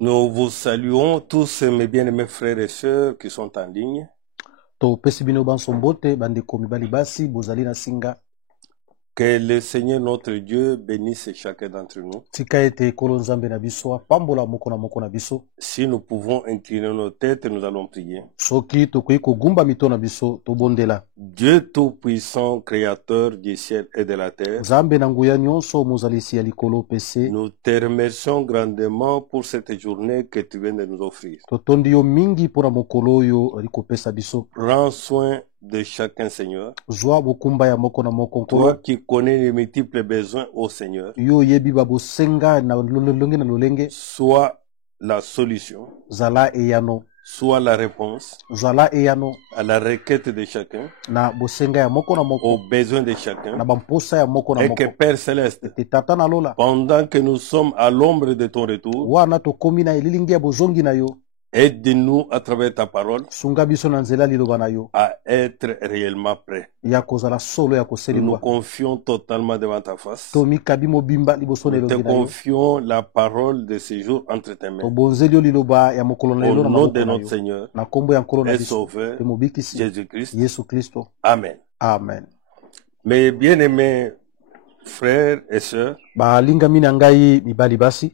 Nous vous saluons tous mes bien-aimés frères et sœurs qui sont en ligne. Topesi bino banso mbote bandeko mibali basi bozali na singa. Que le Seigneur notre Dieu bénisse chacun d'entre nous. Tika ete ekolo nzambe na biso apambola moko na biso. Si nous pouvons incliner nos têtes, nous allons prier. Soki tokoki kogumba mito na biso tobondela. Dieu tout-puissant, créateur du ciel et de la terre, Nzambe na nguya nyonso mozalisi ya likolo pese. nous te remercions grandement pour cette journée que tu viens de nous offrir. Totondi yo mingi pona mokolo oyo alikopesa biso. Prends soin de chacun, Seigneur. Zwa bokumba ya moko na moko Toi nkolo. qui connais les multiples besoins, ô Seigneur, Yo yebi babosenga na lolenge na lolenge. sois la solution, Zala eyano. soit la réponse Zala eyano. à la requête de chacun, Na bosenga ya moko na moko. aux besoins de Na chacun, bamposa ya moko na et moko. que Père Céleste, Te tata na lola. pendant que nous sommes à l'ombre de ton retour, Wana tokomi na elilingi ya bozongi na yo. aide-nous à travers ta parole Sunga biso na nzela liloba na yo. à être réellement prêts. Ya kozala solo ya Nous nous koselilwa. confions totalement devant ta face. Tomi kabi mobimba liboso na Nous te elongi na yo. confions la parole de ce jour entre tes mains. Tobonzeli yo liloba ya mokolo na Au lelo na nom maboko de na notre yo. Seigneur Na kombo ya nkolo na et biso. Sauveur, Te mobikisi Jésus-Christ. Yesu Kristo. Amen. Amen. Mes bien-aimés frères et sœurs, Balingami na ngai mibali basi.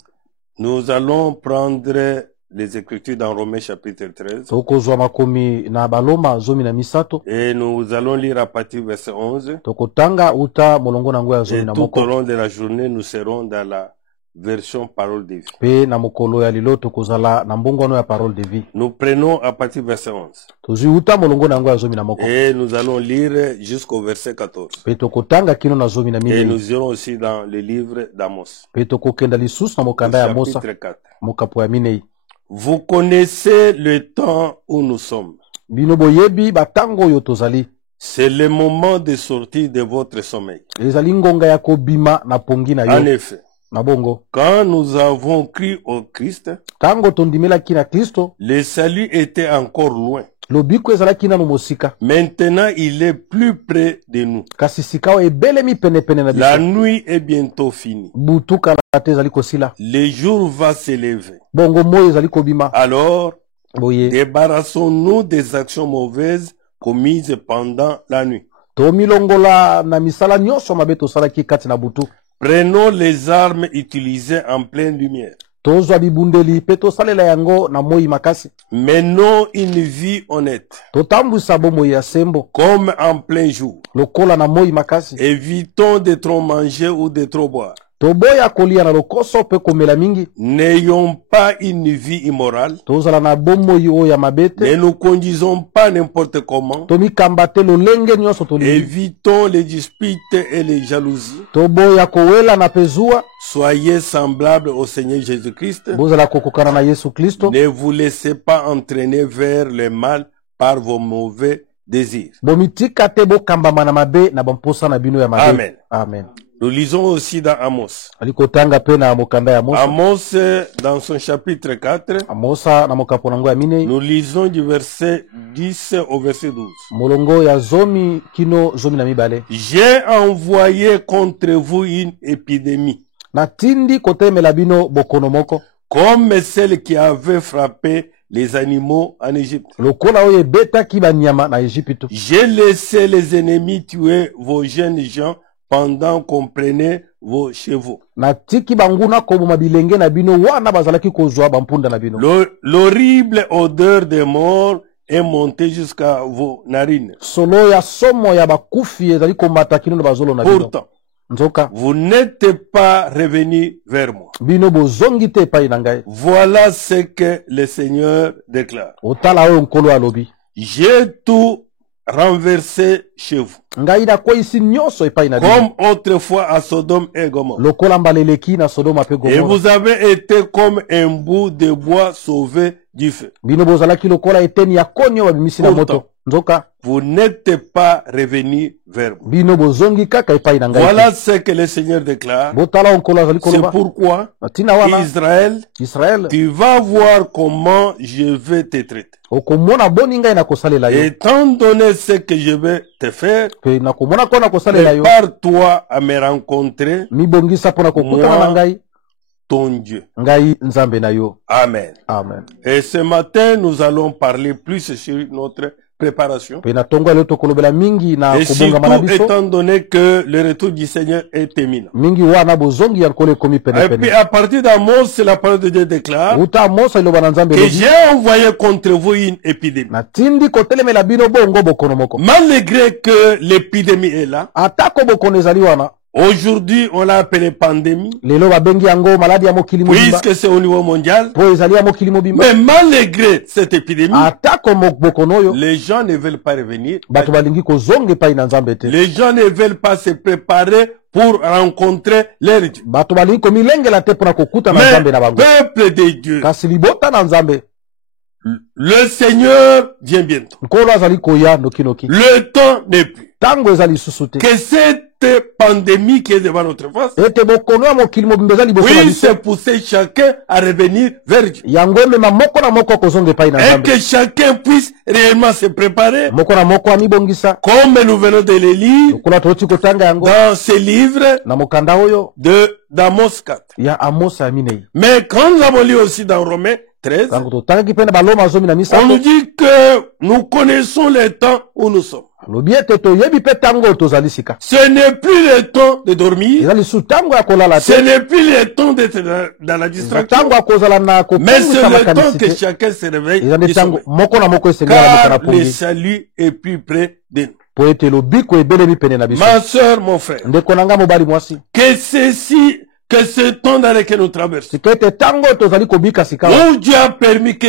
nous allons prendre les Écritures dans Romains chapitre 13 Tokozwa makomi na baloma zomi na misato. et nous allons lire à partir du verset 11. Tokotanga uta molongo na ngoya zomi Et na tout moko. au long de la journée, nous serons dans la version parole de vie. Pe na mokolo ya lelo tokozala na mbongwano ya parole de vie. Nous prenons à partir du verset 11 Tozwi uta molongo na ngoya zomi na moko. et nous allons lire jusqu'au verset 14. Pe tokotanga kino na zomi na Et minei. nous irons aussi dans le livre d'Amos, Pe tokokenda lisusu na mokanda ya mosa. chapitre 4. Mokapo ya minei. Vous connaissez le temps où nous sommes. Bino boyebi batango oyo tozali. C'est le moment de sortir de votre sommeil. Ezali ngonga ya kobima na pongi na En yo. effet, Na bongo. quand nous avons cru au Christ, Tango tondimelaki na Kristo, le salut était encore loin. lobiko ezalaki nanu mosika. Maintenant, il est plus près de nous. Kasi sika oyo ebelemi penepene na La biso. nuit est bientôt finie. Butuka na te ezali kosila. Le jour va s'élever. Bongo moyo ezali kobima. Alors, Boye. débarrassons-nous des actions mauvaises commises pendant la nuit. Tomilongola na misala nyonso mabe tosalaki kati na butu. Prenons les armes utilisées en pleine lumière. Tozwa bibundeli pe tosalela yango na moi makasi. Menons une vie honnête, Totambwisa bomoi ya sembo. comme en plein jour. Lokola na moi makasi. Évitons de trop manger ou de trop boire. Toboya kolia na lokoso pe komela mingi. N'ayons pas une vie immorale. Tozala na bomoi oyo ya mabete. Ne nous conduisons pas n'importe comment. Tomikamba te lolenge nyonso tolingi. Évitons les disputes et les jalousies. Toboya kowela na pezua. Soyez semblables au Seigneur Jésus-Christ. Bozala kokokana na Yesu Kristo. Ne vous laissez pas entraîner vers le mal par vos mauvais désirs. Bomitika te bokambama na mabe na bamposa na bino ya mabe. Amen. Amen. Nous lisons aussi dans Amos. Alikotanga pe na mokanda ya Mosa. Amos, dans son chapitre 4, Amosa na mokapo na ngo ya minei. nous lisons du verset 10 au verset 12. Molongo ya zomi kino zomi na mibale. J'ai envoyé contre vous une épidémie, Na tindi kotemela bino bokono moko. comme celle qui avait frappé les animaux en Égypte. Lokola oyo ebetaki banyama na Ejipito. J'ai laissé les ennemis tuer vos jeunes gens pendant qu'on prenait vos chevaux. Na tiki banguna koboma bilenge na bino wana bazalaki kozwa bampunda na bino. L'horrible odeur des morts est montée jusqu'à vos narines. Solo ya somo ya bakufi ezali komata kino na bazolo na bino. Pourtant, Nzoka. vous n'êtes pas revenu vers moi. Bino bozongi te epai na ngai. Voilà ce que le Seigneur déclare. Otala oyo nkolo alobi. J'ai tout renversé chez vous, Ngai nakweyisi nyonso epai na bino. comme autrefois à Sodome et Gomorrhe. Lokola mbaleleki na Sodoma pe Et Gomora. vous avez été comme un bout de bois sauvé du feu. Bino bozalaki lokola eteni ya konyo babimisi na Pourtant. moto. Nzoka. Vous n'êtes pas revenu vers moi. Bino bozongi kaka epai na ngai. Voilà ce que le Seigneur déclare. Botala oyo nkolo azali C'est koloba. pourquoi, Tina wana Israël, Israel. tu vas voir comment je vais te traiter. Okomona boni ngai nakosalela yo. Étant donné ce que je vais te faire, Pe nakomona ko nakosalela yo. prépare-toi à me rencontrer, Mibongisa pona kokutana na ngai. ton Dieu. ngai nzambe na yo. Amen. Amen. Et ce matin, nous allons parler plus sur notre préparation. Pe na tongo leo tokolobela mingi na Et kobonga surtout, manabiso. étant donné que le retour du Seigneur est imminent. Mingi wana bozongi ya nkole komi pene Et puis pene. à partir d'Amos, la parole de Dieu déclare Uta mosa iloba na nzambe que lobi. j'ai envoyé contre vous une épidémie. Na tindi kotelemela bino bongo bokono moko. Malgré que l'épidémie est là, Atako bokono ezali wana. aujourd'hui on l'a appelé pandémie, Lelo babengi yango maladi ya mokili mobimba. puisque c'est au niveau mondial. Po ezali ya mokili mobimba. Mais malgré cette épidémie, Atako bokono oyo. les gens ne veulent pas revenir. Bato balingi kozonga epai na nzambe te. Les gens ne veulent pas se préparer pour rencontrer leur Dieu. Bato balingi komilengela te mpona kokuta na Mais nzambe na bango. peuple de Dieu, Kasi libota na nzambe. le Seigneur vient bientôt. Nkolo azali koya noki noki. Le temps n'est plus. Tango ezali lisusu te. Que cette pandémie qui est devant notre face Ete bokono ya mokili mobimba ezali liboso na puisse biso. pousser chacun à revenir vers Dieu. Yango emema moko na moko kozonga epai na Et nzambe. que chacun puisse réellement se préparer, Moko na moko amibongisa. comme nous venons de le lire Lokola toti kotanga yango dans ce livre na mokanda oyo d'Amos 4. ya Amos ya minei. Mais quand nous avons lu aussi dans Romains 13, Tango totangaki pe na baloma zomi na on nous misato. dit que nous connaissons le temps où nous sommes. Lobi ete toyebi pe tango tozali sika. Ce n'est plus le temps de dormir, Ezali su tango ya kolala ce te. n'est plus le temps d'être dans la distraction, Tango ya kozala na mais c'est kopungisa le temps makanisi que te. chacun se réveille Ezali du tango sommeil. moko na moko esengela na Car mokana le pongi. salut est plus près de nous. Po ete lobiko ebelemi pene na biso. Ma soeur, mon frère, Ndeko na nga mobali mwasi. que ce temps dans lequel nous traversons, Sika ete tango tozali kobika sika. où Dieu a permis que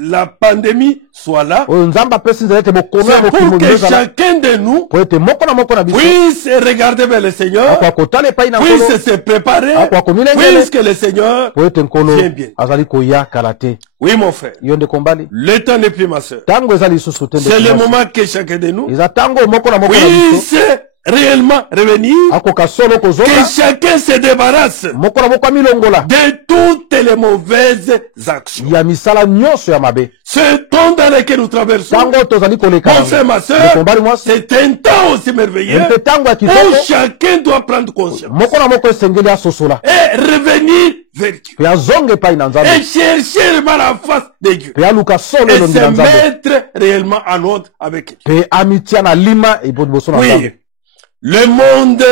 la pandémie soit là, Oyo nzambe apesi nzela ete bokono ya c'est mokili pour mobimba que ezala. chacun de nous Po ete moko na moko na biso. puisse regarder vers le Seigneur, Akwa kotala epai na nkolo. puisse se préparer, Akwa komilengele. puisque le Seigneur... Po ete nkolo Bien, bien. azali koya kala te. Oui, mon frère, Yo ndeko mbali. le temps n'est plus, ma soeur. Tango ezali lisusu te C'est ndeko le mwasi. moment que chacun de nous Eza tango moko na moko na biso. puisse réellement revenir, Akoka solo que kozonga. chacun se débarrasse Moko na moko amilongola. de toutes les mauvaises actions. Ya misala nyonso ya mabe. Ce temps dans lequel nous traversons, Tango tozali koleka. mon frère, ma soeur, Ndeko mbali mwasi. c'est un temps aussi merveilleux Ete tango ya où kitoko. chacun doit prendre conscience Moko na moko esengeli asosola. et revenir vers Dieu Pe azonga epai na et nzambe. chercher réellement la face de Dieu Pe aluka solo et elongi na se nzambe. mettre réellement en ordre avec Dieu. Pe amitia na lima liboso na Oui, nzambe. le monde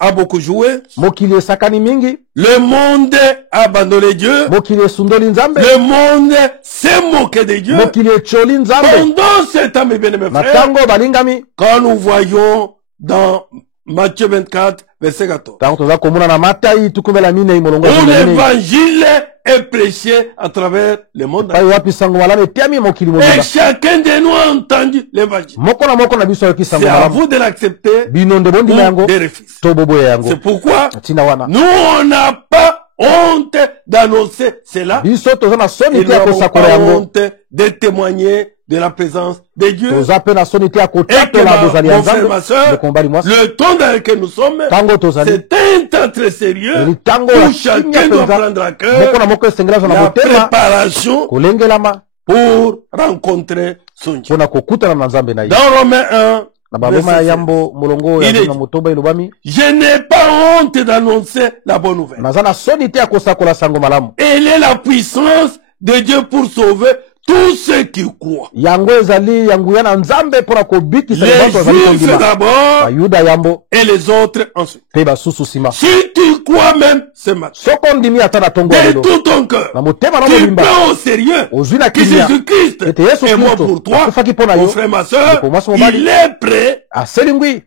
a beaucoup joué, Mokili esakani mingi. le monde a abandonné Dieu, Mokili esundoli nzambe. le monde s'est moqué de Dieu. Mokili echoli nzambe. Pendant ce temps, mes bien-aimés Na frères, tango balingami. quand nous voyons dans Matthieu 24, verset 14, Tango toza komona na Matai tukumela minei molongo où ya minei. l'évangile est prêché à travers le monde. Pai wapi sango malamu etiami mokili Et mobimba. chacun de nous a entendu l'évangile. Moko na moko na biso yoki sango C'est à malamu. vous de l'accepter Bino nde ou bondima yango. de refuser. To boboya yango. C'est pourquoi Tina wana. nous, on n'a pas honte d'annoncer cela. Biso toza na soni Et te nous ya n'avons kosakola pas yango. honte de témoigner de la présence de Dieu. Toza pe na soni te ya Et que kotatola bozali ya mon frère, nzambe. ma soeur, Ndeko mbali mwasi. le temps dans lequel nous sommes, Tango tozali. c'est un temps très sérieux Eli tango ya où chacun kimia doit penza. prendre à Moko cœur na moko esengela zo na la motema. préparation Kolengelama. pour rencontrer son Dieu. Pona kokutana na nzambe na ye. Dans Romains 1, Na baloma ya verset 7, yambo molongo ya Il est- na motoba ilobami. je n'ai pas honte d'annoncer la bonne nouvelle. Naza na soni te ya kosakola sango malamu. Elle est la puissance de Dieu pour sauver tous ceux qui croient. Yango ezali yanguya na nzambe mpona kobikisa Les bantu bazali Juifs kondima. d'abord Bayuda yambo et les autres ensuite. pe basusu nsima. Si tu crois même ce matin, Soko ondimi ata na tongo ya de lelo. tout ton cœur, Na motema na tu mobimba. prends au sérieux Ozwi na que kimia. Jésus-Christ Ete Yesu est mort Kristo pour toi, akufaki mpo na mon yo. frère, ma soeur, Ndeko mwasi mobali. il est prêt Aseli ngwi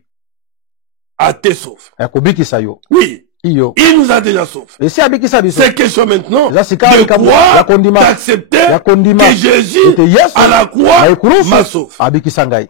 à te sauver. ya kobikisa yo. Oui, Iyo. il nous a déjà sauvés. Esi abikisa biso. C'est question maintenant Eza sika de likambo ya croire, kondima. d'accepter Ya kondima. que Jésus Ete Yesu à la na croix ekurusu m'a sauvé. abikisa ngai.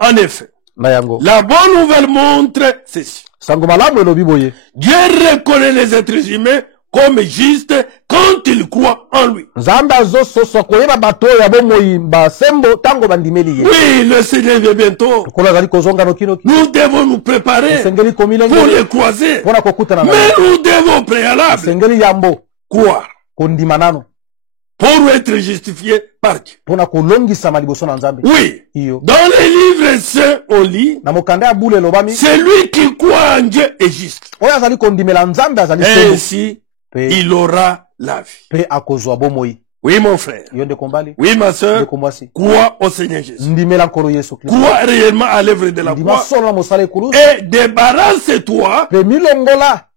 En effet, Na yango. la bonne nouvelle montre ceci. Sango malamu elobi boye. Dieu reconnaît les êtres humains comme justes quand ils croient en lui. Nzambe azososwa koyeba bato oyo ya bomoi basembo tango bandimeli ye. Oui, le Seigneur vient bientôt. Kola azali kozonga nokinoki. Nous devons nous préparer Esengeli pour komilenge. les croiser. Mpona kokutana na Mais ye. nous devons au préalable Esengeli yambo. croire Kondima nano. pour être justifiés par Dieu. Mpona kolongisama liboso na nzambe. Oui, Iyo. dans les livres saints, on lit, Na mokanda ya bule elobami. celui qui croit en Dieu est juste. Oyo azali kondimela nzambe azali sembo. Ainsi, il aura la vie. pe akozwa bomoi. Oui, mon frère. Yo ndeko mbali. Oui, ma soeur. Ndeko mwasi. Crois au Seigneur Jésus. Ndimela nkolo Yesu Kristo. Crois réellement à l'œuvre de la Ndima croix. solo na mosala ekulusu. Et débarrasse-toi Pe milongola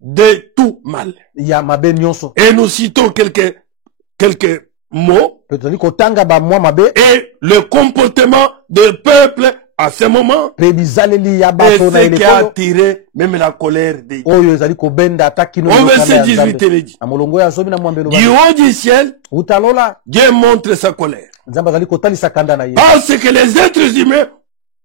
de tout mal. ya mabe nyonso. Et nous citons quelques mots. Pe tozali kotanga ba mwa mabe. Et le comportement du peuple à ce moment. Pe bizaleli ya Et bato na ce qui a elekolo. attiré même la colère de Dieu. Oyo ezali kobenda ata kino Au yokanda verset ya 18, Nzambe. il dit, Na molongo ya zomi na mwambelo du bana. haut du ciel, Utalola Dieu montre sa colère. Nzambe azali kotalisa kanda na ye. Parce que les êtres humains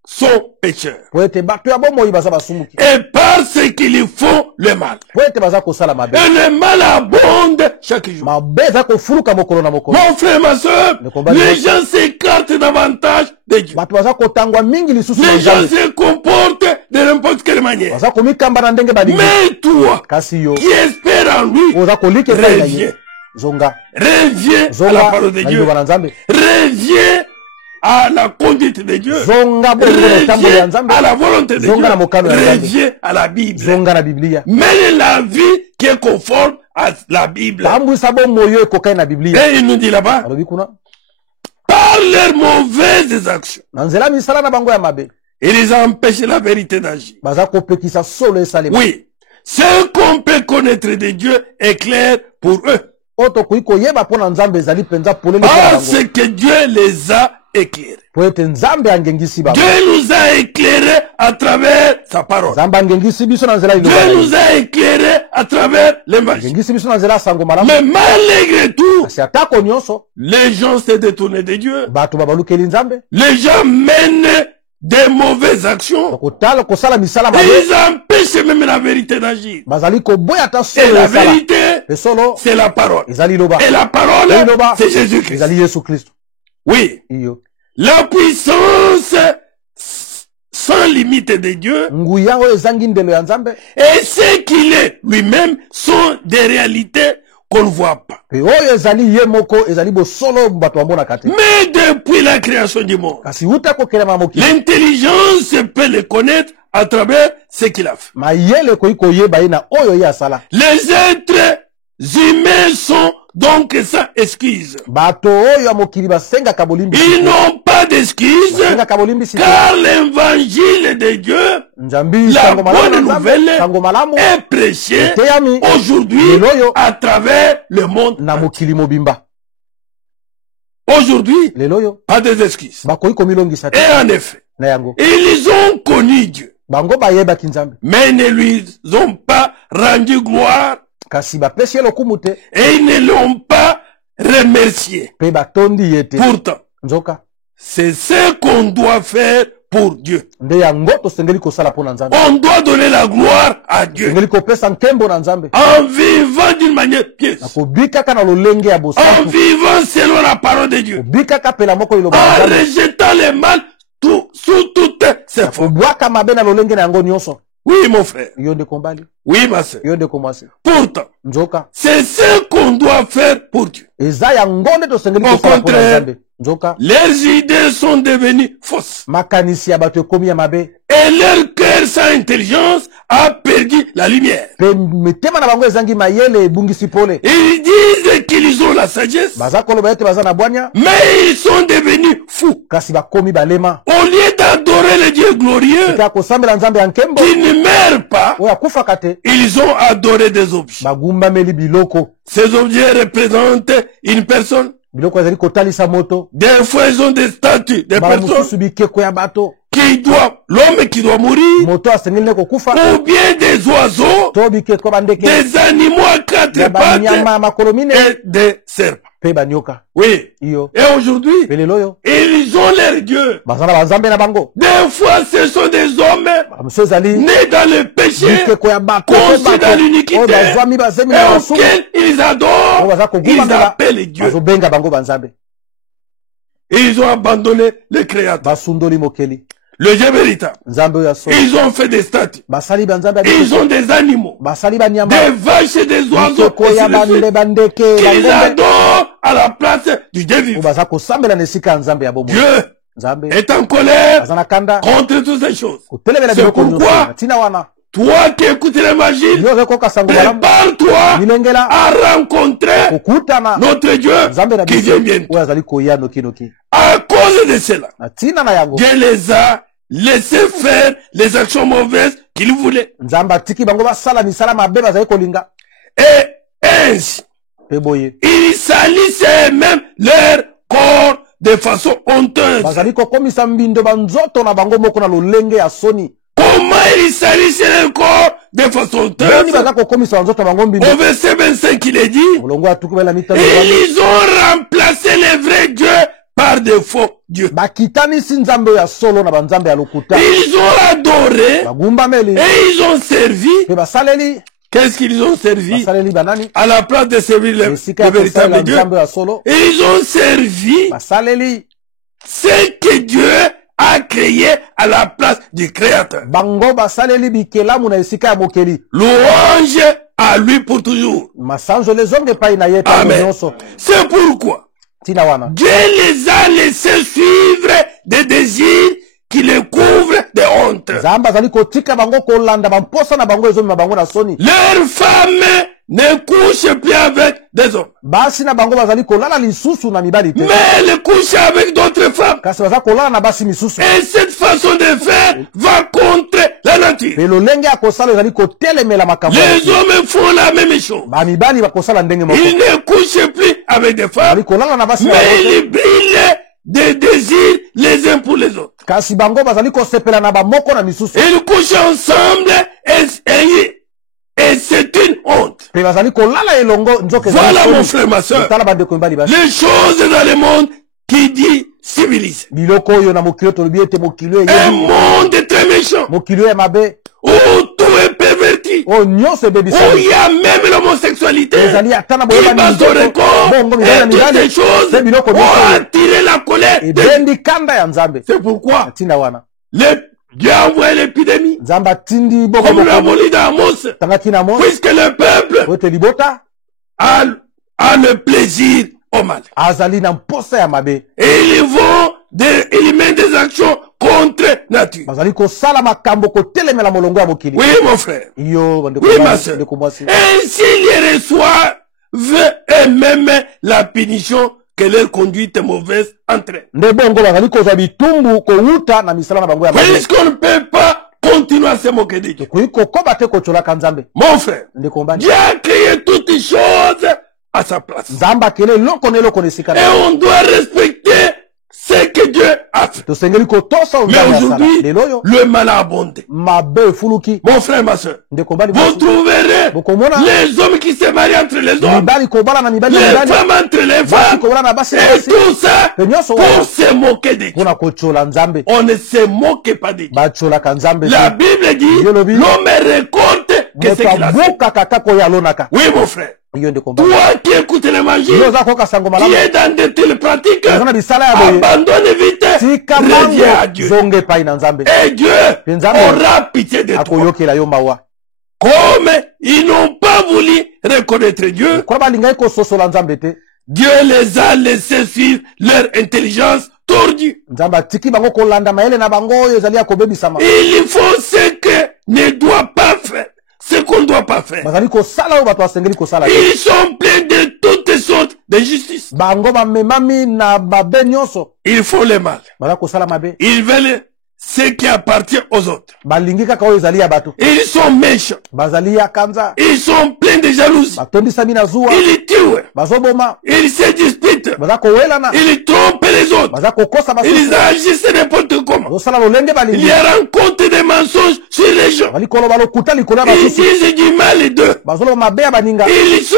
sont pécheurs. Po ete bato ya bomoi baza basumuki. Et parce qu'ils font le mal. Po ete baza kosala mabe. Et le mal abonde chaque jour. Mabe eza kofuluka mokolo na mokolo. Mon frère, ma soeur, Le combat les de- gens s'écartent davantage de Dieu. Bato baza kotangwa mingi lisusu na Les gens Nzambe. se comportent de n'importe quelle manière. Baza komikamba na ndenge balingi. Mais toi, Kasi yo qui espères en lui, oza kolika epai na reviens. ye. Zonga. Reviens à la Zonga parole de na Dieu. liloba na Nzambe. Reviens à la conduite de Dieu. Zonga bongo na tambo ya Reviens Nzambe. à la volonté de Dieu. Zonga na mokano ya Nzambe. Reviens à la Bible. Zonga na Biblia. Mène la vie qui est conforme à la Bible. Tambwisa bomoi yo ekokai na Biblia. Et il nous dit là-bas, Alobi kuna. par leurs mauvaises actions, Na nzela misala na bango ya mabe. ils empêchent la vérité d'agir. Baza kopekisa solo esalema. Oui, ce qu'on peut connaître de Dieu est clair pour eux. Oyo tokoki koyeba mpo na Nzambe ezali mpenza polele mpo na Parce bango. que Dieu les a éclairés. Po ete Nzambe angengisi bango. Dieu nous a éclairés à travers sa parole. Nzambe angengisi biso na nzela liloba na Dieu ye. nous a éclairés à travers l'évangile. Angengisi biso na nzela ya sango malamu. Mais malgré tout, Kasi atako nyonso les gens se détournent de Dieu. bato babalukeli Nzambe. Les gens mènent des mauvaises actions. Kotala kosala misala Et mabe. ils empêchent même la vérité d'agir. Bazali koboya ata Et solo la esala. vérité, E solo c'est la parole. ezali loba. Et la parole, Et loba. c'est Jésus-Christ. Ezali Yesu Kristo. Oui. Iyo. La puissance sans limite de Dieu Nguya oyo ezangi ndelo ya Nzambe. et ce qu'il est lui-même sont des réalités qu'on ne voit pas. Pe oyo ezali ye moko ezali bosolo bato bamonaka te. Mais depuis la création du monde, Kasi uta kokelema mokili. l'intelligence peut le connaître à travers ce qu'il a fait. Mayele koyi koyeba ye na oyo ye asala. Les êtres humains sont donc sans excuse. Bato oyo ya mokili basengaka bolimbisi. Ils n'ont pas d'excuse Basengaka bolimbisi te. car l'évangile de Dieu, Nzambi la sango malamu bonne na Nzambe. nouvelle, Sango malamu. est prêchée Eteyami aujourd'hui Leloyo. à travers le monde. na mokili mobimba. Aujourd'hui, Leloyo. pas des excuses. Bakoyi komilongisa te. Et en effet, Na yango. ils ont connu Dieu, Bango bayebaki Nzambe. mais ne lui ont pas rendu gloire Kasi bapesi ye lokumu te. et ils ne l'ont pas remercié. Pe batondi ye te. Pourtant, Nzoka. c'est ce qu'on doit faire pour Dieu. Nde yango tosengeli kosala mpo na Nzambe. On doit donner la gloire à Dieu Tosengeli kopesa nkembo na Nzambe. en vivant d'une manière pieuse, Nakobikaka na lolenge ya en bosantu. vivant selon la parole de Dieu, Kobikaka pela moko liloba na en Nzambe. rejetant le mal sous toutes ses formes. Kobwaka mabe na lolenge na yango nyonso. Oui, mon frère. Yo ndeko mbali. Oui, ma soeur. Yo ndeko mwasi. Pourtant, Nzoka. c'est ce qu'on doit faire pour Dieu. Eza yango nde tosengeli Au kosala mpo na contraire. Nzambe. Nzoka. Leurs idées sont devenues fausses. Makanisi ya bato ekomi ya mabe. Et leur cœur sans intelligence a perdu la lumière. Pe mitema na bango ezangi mayele ebungisi pole. Ils disent qu'ils ont la sagesse, Baza koloba ete baza na bwanya. mais ils sont devenus fous. Kasi bakomi balema. Au lieu d'adorer le Dieu glorieux Eka kosambela Nzambe ya nkembo. qui ne meurt pas, Oyo akufaka te. ils ont adoré des objets. Bagumbameli biloko. Ces objets représentent une personne. Biloko ezali kotalisa moto. Des fois, ils ont des statues, des Ba personnes mosusu bikeko ya bato. l'homme qui doit mourir, Moto asengeli ne kokufa. ou bien des oiseaux, To bikeko bandeke. des animaux à quatre Ya pattes banyama makolo mine. et des serpents. Pe banyoka. Oui. Iyo. Et aujourd'hui, Pe lelo yo. ils ont leur Dieu. Baza na banzambe na bango. Des fois, ce sont des hommes Bamuso ezali. nés dans le péché, Bikeko ya bato. conçus dans l'iniquité, Oyo bazwami bazemi et na masumu. auxquels ils adorent, Oyo baza ils kogumamela. appellent Dieu. Bazobenga bango banzambe. Et ils ont abandonné le Créateur, Basundoli mokeli. le Dieu véritable. Nzambe oyo aso. Ils ont fait des statues. Basali banzambe ya Ils ont des animaux, basali banyama. des vaches et des oiseaux. Bikeko Et ya ainsi de suite, bande bandeke. qu'ils Bangombe. adorent à la place du Dieu Oyo vivant. baza kosambela na esika ya Nzambe ya bomoi. Dieu Nzambe. est en colère Baza na kanda. contre toutes ces choses. Kotelemela C'est biloko pourquoi nyonso. Tina wana. Toi qui écoutes l'évangile, yo zekoka sango malamu prépare-toi milengela à rencontrer kokutana notre Dieu nzambe na qui biso vient bientôt. oyo azali koya noki À cause de cela, na ntina na yango Dieu les a laissés faire les actions mauvaises qu'ils voulaient. nzambe atiki bango basala misala mabe bazali kolinga Et ainsi, mpe boye ils salissaient même leur corps de façon honteuse. bazali kokomisa mbindo banzoto na bango moko na lolenge ya soni. Comment ils salissaient leur corps de façon honteuse? Beni baza kokomisa banzoto na bango mbindo Au verset 25, il est dit, molongo atukubela mitano et ils ont remplacé les vrais dieux par de faux dieux. bakitanisi nzambe ya solo na banzambe ya lokuta Ils ont adoré bagumbameli et ils ont servi. mpe basaleli Qu'est-ce qu'ils ont servi? basaleli banani À la place de servir le esika ya véritable kosalela Dieu. nzambe ya solo Et ils ont servi basaleli ce que Dieu a créé à la place du Créateur. bango basaleli bikelamu na esika ya mokeli Louange à lui pour toujours. masanzo lezonge epai na ye ntango Amen. nyonso C'est pourquoi ntina wana Dieu les a laissés suivre des désirs qui les couvrent de honte. nzambe azali kotika bango kolanda bamposa na bango ezomema bango na soni Leurs femmes ne couchent plus avec des hommes, basi na bango bazali kolala lisusu na mibali te mais elles couchent avec d'autres femmes. kasi baza kolala na basi misusu Et cette façon de faire va contre la nature. pe lolenge ya kosala ezali kotelemela makambo ya Les hommes font la même chose. bamibali bakosala ndenge moko Ils ne couchent plus avec des femmes, bazali kolala na basi na mais bango te ils brillent des désirs les uns pour les autres. kasi bango bazali kosepela na bamoko na misusu Ils couchent ensemble et c'est une honte. pe bazali kolala elongo nzoka Voilà mon ezali frère, ma soeur, tala bandeko mibali basi les choses dans le monde qui dit civilisé. biloko oyo na mokili oyo tolobi ete mokili oyo Un eyebi monde très méchant, mokili oyo ya mabe où tout est perverti, oyo nyonso où ebebisami il y a même l'homosexualité. ezali ata na Il boyebani va son nzoto record bongo mibali na et toutes mibali ces choses mpe biloko ont nyonso attiré la colère de Dieu. ebendi kanda ya nzambe C'est pourquoi ntina wana Dieu a envoyé l'épidémie, nzambe atindi comme l'a bokoboko moli dans Amos, tangaki na mos puisque le peuple po ete libota a le plaisir au mal. azali na mposa ya mabe Et ils mettent des actions contre nature. bazali kosala makambo kotelemela molongo ya mokili Oui, mon frère. iyo bandeko Oui, ma mwasi, soeur. bandeko mwasi Ainsi, ils reçoivent eux-mêmes la punition que leur conduite mauvaise entraîne. nde bongo bazali kozwa bitumbu kowuta na misala na bango ya mabe Puisqu'on ne peut pas continuer à se moquer de Dieu. koyi kokoba te kotolaka nzambe Mon frère, ndeko mbani Dieu a créé toutes choses à sa place. nzambe akele eloko na eloko na esika Et na ye. on doit respecter ce que Dieu a fait. tosengeli kotosa oyo Mais nzambe asala aujourd'hui, lelo oyo le mal a abondé. mabe efuluki Mon frère, ma soeur, ndeko mbali vous mwasi trouverez bokomona les hommes qui se marient entre les hommes, mibali kobala na mibali na les mibali femmes entre les basi femmes, kobala na basi na et basi tout ça pe nyonso pour wana se moquer de Dieu. mpona kotyola nzambe On ne se moque pas de Dieu. batyolaka nzambe La te Bible dit, Dieu le dit. l'homme récolte que ce moto qu'il a fait. abukaka kaka oyo alonaka Oui, mon frère. iyo ndeko mbali Toi qui écoutes yo l'évangile, oza koyoka sango qui malamu est dans de telles pratiques, oza na bisala ya boye abandonne vite, tika reviens à mango Dieu. zonga epai na nzambe Et Dieu Nzambe aura pitié de toi. akoyokela yo mawa Comme ils n'ont pas voulu reconnaître Dieu, kola balingaki kososola nzambe te Dieu les a laissés suivre leur intelligence tordue. nzambe atiki bango kolanda mayele na bango oyo ezali ya kobebisama Il faut ce que ne doit pas faire, ce qu'on ne doit pas faire. bazali kosala oyo bato basengeli kosala te Ils sont pleins de toutes sortes d'injustices. bango bamemami na mabe nyonso Ils font le mal. baza kosala mabe Ils veulent ce qui appartient aux autres. balingi kaka oyo ezali ya bato Ils sont méchants. bazali ya kanza Ils sont pleins de jalousie. batondisami na zuwa Ils tuent. bazoboma Ils se disputent. baza kowelana Ils trompent les autres. baza kokosa Ils basusu agissent n'importe comment. bazosala lolenge Il balingi y a rencontre des mensonges sur les gens. bali koloba lokuta likolo ya Ils basusu disent du mal d'eux. bazoloba mabe ya baninga Ils sont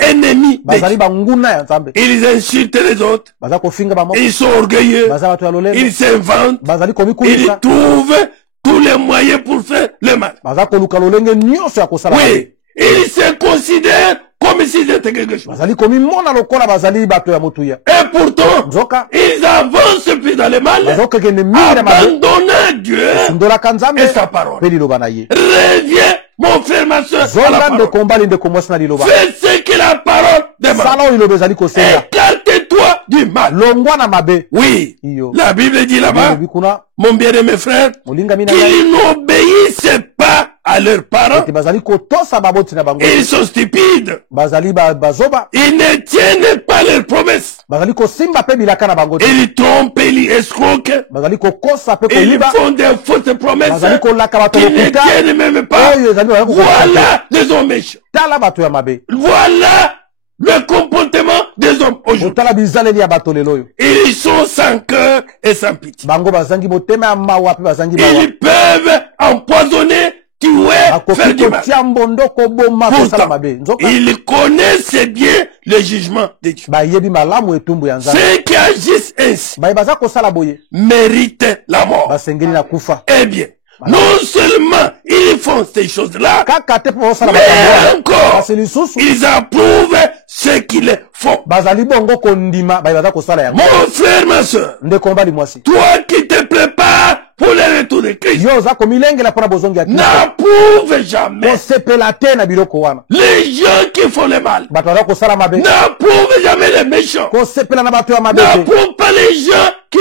ennemis. bazali banguna ya nzambe Ils insultent les autres. baza kofinga bamoko Ils sont orgueilleux. baza bato ya lolenge Ils s'inventent. bazali Ils komikumisa trouvent tous les moyens pour faire le mal. baza koluka lolenge nyonso ya kosala Oui, mabe ils se considèrent comme s'ils étaient quelque chose. bazali komimona lokola bazali bato ya motuya Et pourtant, nzoka ils avancent plus dans le mal, bazokekende mingi na mabe abandonnant Dieu sundolaka nzambe et sa parole. mpe liloba na ye Reviens, mon frère, ma soeur, à la zonga parole. ndeko mbali ndeko mwasi na liloba Fais ce que la parole demande. sala oyo liloba ezali kosenga Écarte-toi du mal. longwa na mabe Oui, iyo la Bible dit là-bas, lobi kuna mon bien-aimé frère, molingami na ngai qu'ils n'obéissent pas à leurs parents. ete bazali kotosa baboti na bango Ils sont stupides. bazali bazoba Ils ne tiennent pas leurs promesses. bazali kosimba pe bilaka na bango te Ils trompent, ils escroquent. bazali kokosa pe Ils koyiba font des fausses promesses bazali kolaka bato qui ne lokuta tiennent même pas. oyo ezali bazali Voilà les hommes méchants. tala bato ya mabe Voilà le comportement des hommes aujourd'hui. otala bizaleli ya bato lelo oyo Ils sont sans cœur et sans pitié. bango bazangi motema ya mawa pe bazangi mawa Ils peuvent empoisonner, tuer, faire bakoki du mal. kotia mbondo koboma kosala Pourtant, mabe nzoka ils connaissent bien le jugement de Dieu. bayebi malamu etumbu ya nzambe Ceux qui agissent ainsi baye baza kosala boye méritent la mort. basengeli na kufa Eh bien, non seulement ils font ces choses-là, kaka te mpo basala mais makambo encore, kasi lisusu ils approuvent ce qu'ils font. bazali bongo kondima baye baza kosala yango Mon frère, ma soeur, ndeko mobali mwasi toi qui te prépares pour le retour de Christ, yo oza komilengela mpona bozongi ya kristo n'approuve jamais kosepela te na biloko wana les gens qui font le mal. bato baza kosala mabe N'approuve jamais les méchants. kosepela na bato ya mabe te N'approuve pas les gens qui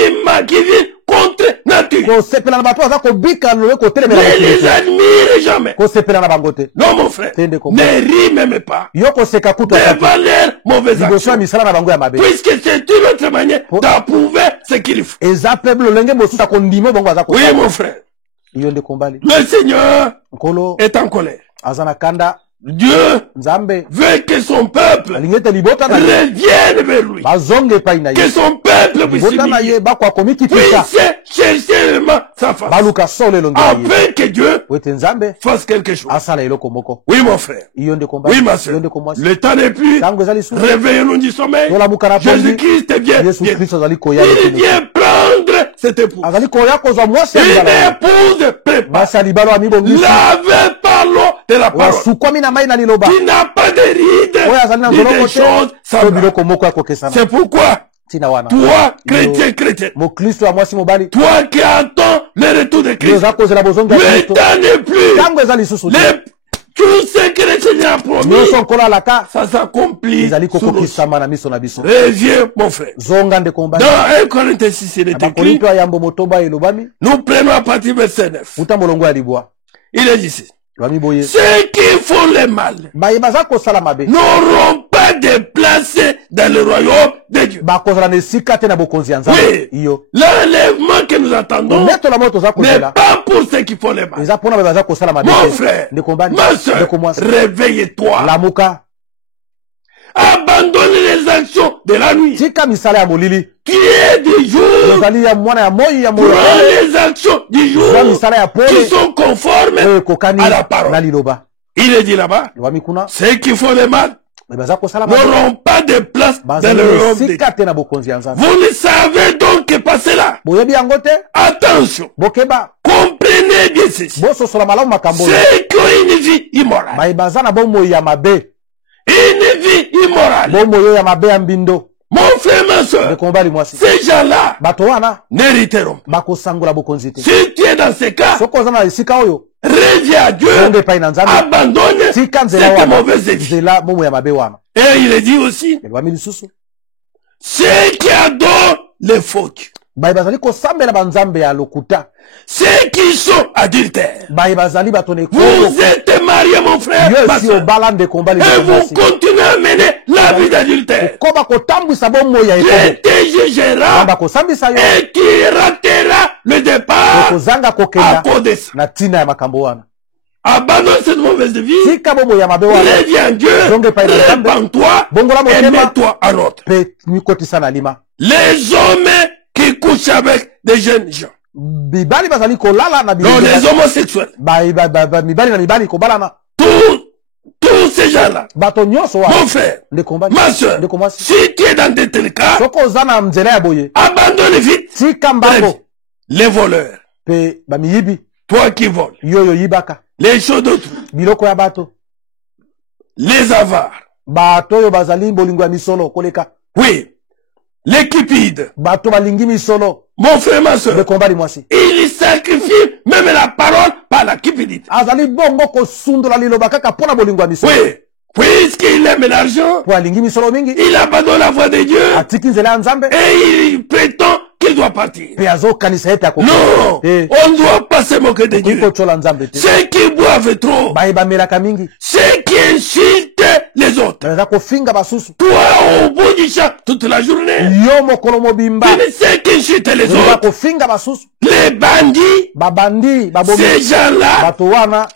vivent contre nature. kosepela na bato baza kobika lolowe kotelemela Ne mokili les te admire jamais. kosepela na bango te Non, mon frère. Tende ko- Ne ris même pas yo koseka kutu devant leurs mauvaises liboso ya actions. misala na bango ya mabe Puisque c'est une autre manière d'approuver ce qu'il faut. eza mpe lolenge mosusu ya kondima bongo baza Oui, kosala mon frère. yo ndeko mbali Le Seigneur nkolo est en colère. aza na kanda Dieu nzambe veut que son peuple alingi ete libota na ye revienne vers lui. bazonge epai na Que ye son peuple puisse libota na ye s'humilier. bakwa komikitisa Puisse chercher vraiment sa face. baluka solo elongi na ye Afin que Dieu po ete nzambe fasse quelque chose. asala eloko moko Oui, mon frère. iyo ndeko Oui, mbali ma yo soeur. ndeko mwasi Le temps n'est plus. ntango eza lisusu Réveillons-nous du sommeil. tolamuka na tondi Jésus-Christ vient. yesu vient. kristo azali koya Il ete vient prendre cette épouse. azali koya kozwa mwasi ya Une libala épouse préparée. mwasi ya libala amibongisi Lavée par l'eau de la oyo parole. asukwami na mai na liloba Qui n'a pas de rides. oyo azali na Ni nzolongo des te choses to semblables. biloko moko ya kokesana C'est pourquoi, ntina wana toi, chrétien, chrétien, mokristo ya mwasi mobali toi qui attends le retour de yo Christ, oza kozela bozongi ya le kristo temps n'est plus. ntango eza lisusu te Tout ce que le Seigneur a promis, nyonso nkolo alaka ça s'accomplit ezali sous nos yeux. kokokisama na miso na biso Reviens, mon frère. zonga ndeko mobali Dans 1 Corinthiens 6, il est na écrit, bakorinto ya yambo motoba elobami nous prenons à partir du verset 9. uta molongo ya libwa Il est ici. elobami boye Ceux qui font le mal baye baza kosala mabe n'auront pas de place dans le royaume de Dieu. bakozala na esika te na bokonzi ya nzambe Oui. iyo L'enlèvement que nous attendons onetola moto toza n'est kozela pas pour ceux qui font le mal. eza mpona baye baza kosala mabe Mon te frère, ndeko mbali ma soeur, ndeko mwasi réveille-toi. lamuka Abandonne les actions de la nuit. tika misala ya molili Tu es du jour. ozali ya mwana ya moi ya Prends moyo les actions du jour zwa misala ya qui pole sont conformes oyo ekokani à la na parole. liloba Il est dit là-bas, elobami kuna ceux qui font le mal baye baza kosala mabe n'auront pas de place dans bazali le na royaume de Dieu. esika te na bokonzi ya nzambe Vous ne savez donc pas cela. boyebi yango te Attention, bokeba comprenez bien ceci. bososola malamu makambo oyo Ceux qui ont une vie immorale, baye baza na bomoi ya mabe une vie immorale, bomoi oyo ya mabe ya mbindo mon frère, ma soeur, ndeko mobali mwasi ces gens-là bato wana n'hériteront pas. bakosangola bokonzi te Si tu es dans ce cas, soki oza na esika oyo reviens à Dieu, zonga epai na nzambe abandonne tika nzela cette wana mauvaise vie. nzela bomoi ya mabe wana Et il est dit aussi, elobami lisusu ceux qui adorent les faux dieux, baye bazali kosambela banzambe ya lokuta ceux qui sont adultères, baye bazali bato na ekolo vous êtes mariés, mon frère, yo ma esi soeur, obala ndeko mbali et ndeko vous mwasi continuez à mener la vie d'adultère. koba kotambwisa bomoi ya Dieu ekolo te jugera amba kosambisa yo et tu rateras le départ okozanga à kokenda cause de ça. na ntina ya makambo wana Abandonne cette mauvaise vie, tika bomoi ya mabe wana reviens à Dieu, Zonge pa ina nzambe. répands-toi bongola et motema mets-toi en ordre. mpe mikotisa na lima Les hommes qui couchent avec des jeunes gens, mibali bazali kolala na non, les homosexuels, mibali na mibali kobalana tous ces gens-là, bato nyonso mon wana frère, ndeko mbali ma soeur, ndeko mwasi si tu es dans de tels cas, soki oza na nzela ya boye abandonne vite tika mbango les voleurs, mpe bamiyibi toi qui voles, yo oyo oyibaka les choses d'autrui, biloko ya bato les avares, bato oyo bazali bolingo ya misolo koleka oui, les cupides, bato balingi misolo mon frère, ma soeur, ndeko mbali mwasi il sacrifie même la parole par la cupidité. azali bongo kosundola liloba kaka mpo na bolingo ya misolo Oui, puisqu'il aime l'argent, mpo alingi misolo mingi il abandonne la voie de Dieu atiki nzela ya nzambe et il prétend qu'il doit partir. pe azokanisa ete Non, on ne doit pas se moquer de Dieu. kochola nzambe te Ceux qui boivent trop, bamelaka mingi ceux qui insultent les autres. baza kofinga basusu Toi, au bout du champ, toute la journée, yo mokolo mobimba tu ne sais qui insulte les baza autres. kofinga basusu Les bandits, babandi babomi ces gens-là bato wana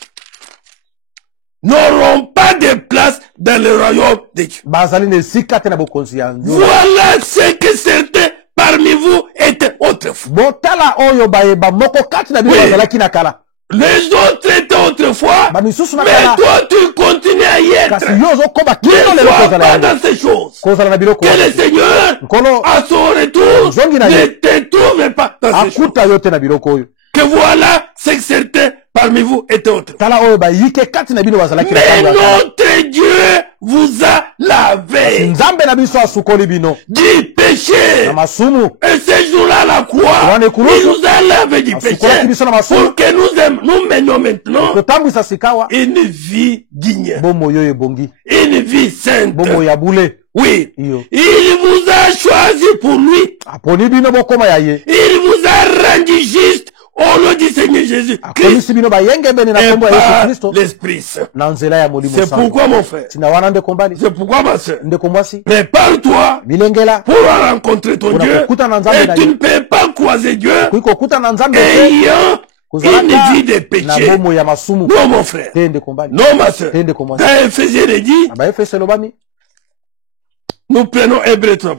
n'auront pas de place dans le royaume de Dieu. bazali na esika te na bokonzi ya nzambe. Voilà ce que certains parmi vous étaient autrefois. botala oyo bayeba moko kati na bino Oui. bazalaki na kala Les autres étaient autrefois, bamisusu na mais kala toi tu continues à y kasi être. yo ozokoba Ne kino lelo sois kozala pas yango dans ces choses. kozala na biloko Que le Seigneur, nkolo à son retour, Zongi na ne ye. te trouve pas dans ces choses. akuta yo te na biloko oyo Que voilà ce que certains parmi vous étaient autrefois. tala oyo bayike kati na bino bazalaki na Mais tango ya kala. notre Dieu vous a lavé nzambe na biso asukoli bino du péché. na masumu Et ce jour-là, à la croix, Wane kurusu. il nous a lavé du péché Asukolaki biso na masumu pour que nous menions maintenant totambwisa sikawa une vie digne, bomo yo ebongi une vie sainte. bomo ya bule Oui, iyo il vous a choisi pour lui. aponi bino bokoma ya ye Il vous a rendu juste au nom du Seigneur Jésus-Christ akomisi bino bayengebeni na et kombo ya yesu par kristo l'Esprit Saint. na nzela ya molimo C'est sango pourquoi, mon frère, tina wana ndeko mbali c'est pourquoi, ma soeur, ndeko mwasi prépare-toi milengela pour rencontrer ton Pour Dieu. kukuta na nzambe na Et tu ye. ne peux pas croiser Dieu kuyi kokuta na nzambe te ayant kozalaka une vie de na péché. bomo ya masumu Non, mon frère. te ndeko mbali Non, ma soeur. te ndeko mwasi Dans Ephésiens, il dit, na baefeso elobami nous prenons Hébreu 3.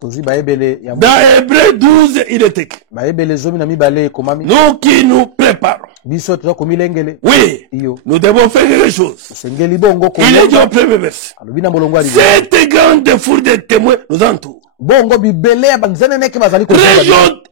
tozwi bayebele ya Dans Hébreu 12, il est écrit, bayebele zomi na mibale ekomami nous qui nous préparons. biso toza komilengele Oui, iyo nous devons faire quelque chose. tosengeli bongo Il est dit koyeba au premier verset. alobi na molongo ya liboso Cette grande foule de témoins nous entoure. bongo bibele ya banzeneneke bazali koyeba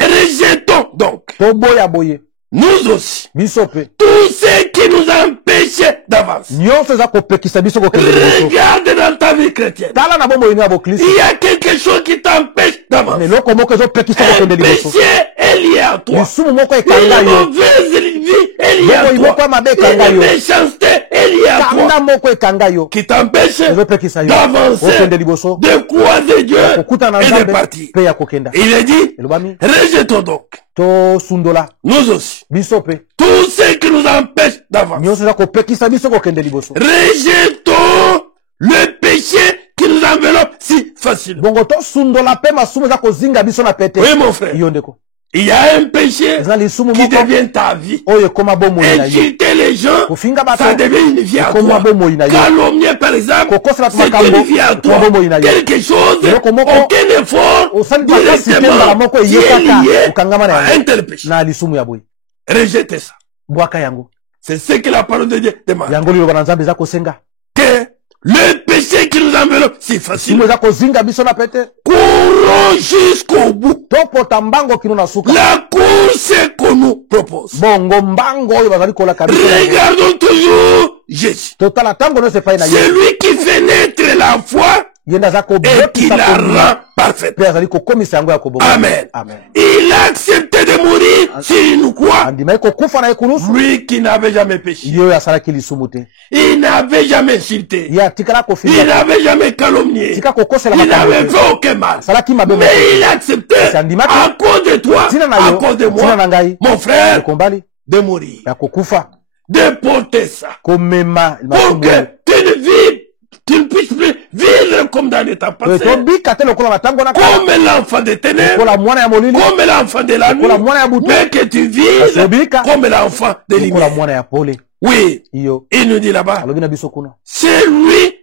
Rejetons donc, toboya boye nous aussi, biso mpe tout ce qui nous empêche d'avance. nyonso eza kopekisa biso kokende liboso Regarde dans ta vie chrétienne. tala na bomoi ino ya boklisto Il y a quelque chose qui t'empêche d'avancer. eloko moko ezopekisa Un kokende liboso péché est lié à toi. lisumu moko ekanga Une yo mauvaise vie est liée à Moko toi. iboko mabe ekanga Une yo. méchanceté est liée à kanda toi. moko ekanga yo Qui t'empêche ezopekisa yo d'avancer, okende liboso de croiser Dieu kokuta na et de nzambe partir. mpe ya kokenda Il est dit, elobami rejetons donc, tosundola nous aussi, biso mpe tout ce qui nous empêche d'avancer. nyonso eza kopekisa biso kokende liboso Rejetons le péché qui nous enveloppe si facilement. bongo tosundola mpe masumu eza kozinga biso na pete Oui, mon frère. iyo ndeko Il y a un péché eza lisumu qui moko devient ta vie. oyo ekoma bomoi na yo Insulter les gens, kofinga bato ça devient une vie à ekoma toi. bomoi na yo Calomnier, par exemple, kokosela c'est makambo une vie à toi. ekoma bomoi na yo Quelque chose, Eloko moko, aucun effort, osali makasi te mbala moko qui est eyekaka lié okangama na à un yango tel péché. na lisumu ya boye Rejetez ça. bwaka yango C'est ce que la parole de Dieu demande. yango liloba na nzambe eza kosenga Que le péché qui nous enveloppe si lisumu facilement, eza kozinga biso na pete courons jusqu'au bout. topota mbango kino na suka La course qu'on nous propose. bongo mbango oyo bazali kolaka biso na yango. Regardons toujours Jésus. totala ntango nyonso epai na ye C'est lui qui fait naître la foi ye nde aza et qui kobekisa la kondima rend parfaite. mpe azali kokomisa yango ya kobonga Amen. amen Il a accepté de mourir sur une croix. andimaki kokufa na ekulusu Lui qui n'avait jamais péché. ye oyo asalaki lisumu te Il n'avait jamais insulté. ye atikala Il kofinga n'avait jamais calomnié. tika kokosela Il makambo n'avait te fait aucun mal. asalaki mabe moko Mais il a accepté C'est andimaki. à cause de toi, tina na à yo cause de tina na moi, ngai mon frère, ekombali de mourir. ya kokufa De porter ça. komema Pour masumu que oyo tu ne vives, tu ne puisses plus vivre comme dans l'état oyo passé. tobika te lokola na ntango na kala Comme l'enfant des ténèbres. lokola mwana ya molili Comme l'enfant de la nuit. lokola mwana ya butu Mais que tu vives Asobika. comme l'enfant de lokola lumière. mwana ya pole Oui. iyo Il nous dit là-bas. alobi na biso kuna C'est lui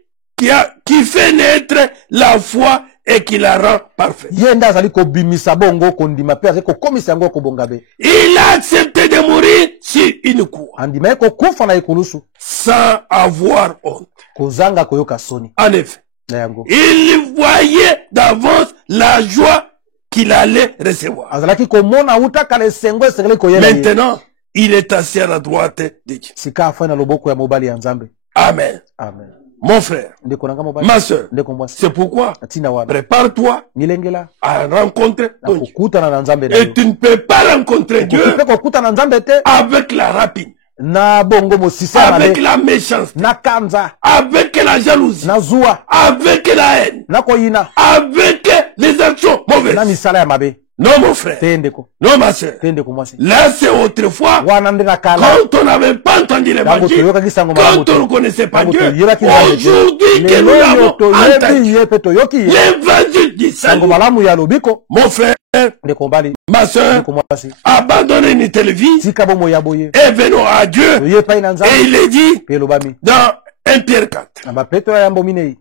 qui fait naître la foi et qui la rend parfaite. ye nde azali kobimisa bongo kondima mpe azali kokomisa yango kobonga be Il a accepté de mourir sur une croix andimaki kokufa na ekulusu sans avoir honte. kozanga koyoka soni En effet, na yango il voyait d'avance la joie qu'il allait recevoir. azalaki komona uta kala esengo esengeli koyela ye Maintenant, il est assis à la droite de Dieu. sika afai na loboko ya mobali ya nzambe Amen. amen Mon frère, ndeko nanga mobali ma soeur, ndeko mwasi c'est pourquoi atina wana prépare-toi milengela à rencontrer na ton Dieu. kokutana na nzambe na Et yo tu ne peux pas rencontrer Dieu mpe kokutana na nzambe te avec la rapine, na bongo mosisa ya avec mabe la méchanceté, na kanza avec la jalousie, na zuwa avec la haine, na koyina avec les actions na mauvaises. misala ya mabe Non, mon frère. tendeko Non, ma soeur. tendeko mwasi Là, c'est autrefois. wana ndena kala Quand on n'avait pas entendu l'évangile, toyokaki sango malamu quand on ne connaissait pas Tango Dieu, toyebaki nzambe te. aujourd'hui que nous lelo l'avons toyebi entendu, ye mpe toyoki ye l'évangile du sango salut, malamu ya lobiko mon frère, ndeko mbali ma soeur, ndeko mwasi abandonnez une telle vie tika bomo ya boye et venons à Dieu. toye epai na Et nzambe il est dit mpe elobami dans 1 Pierre 4, na bapetro ya yambo minei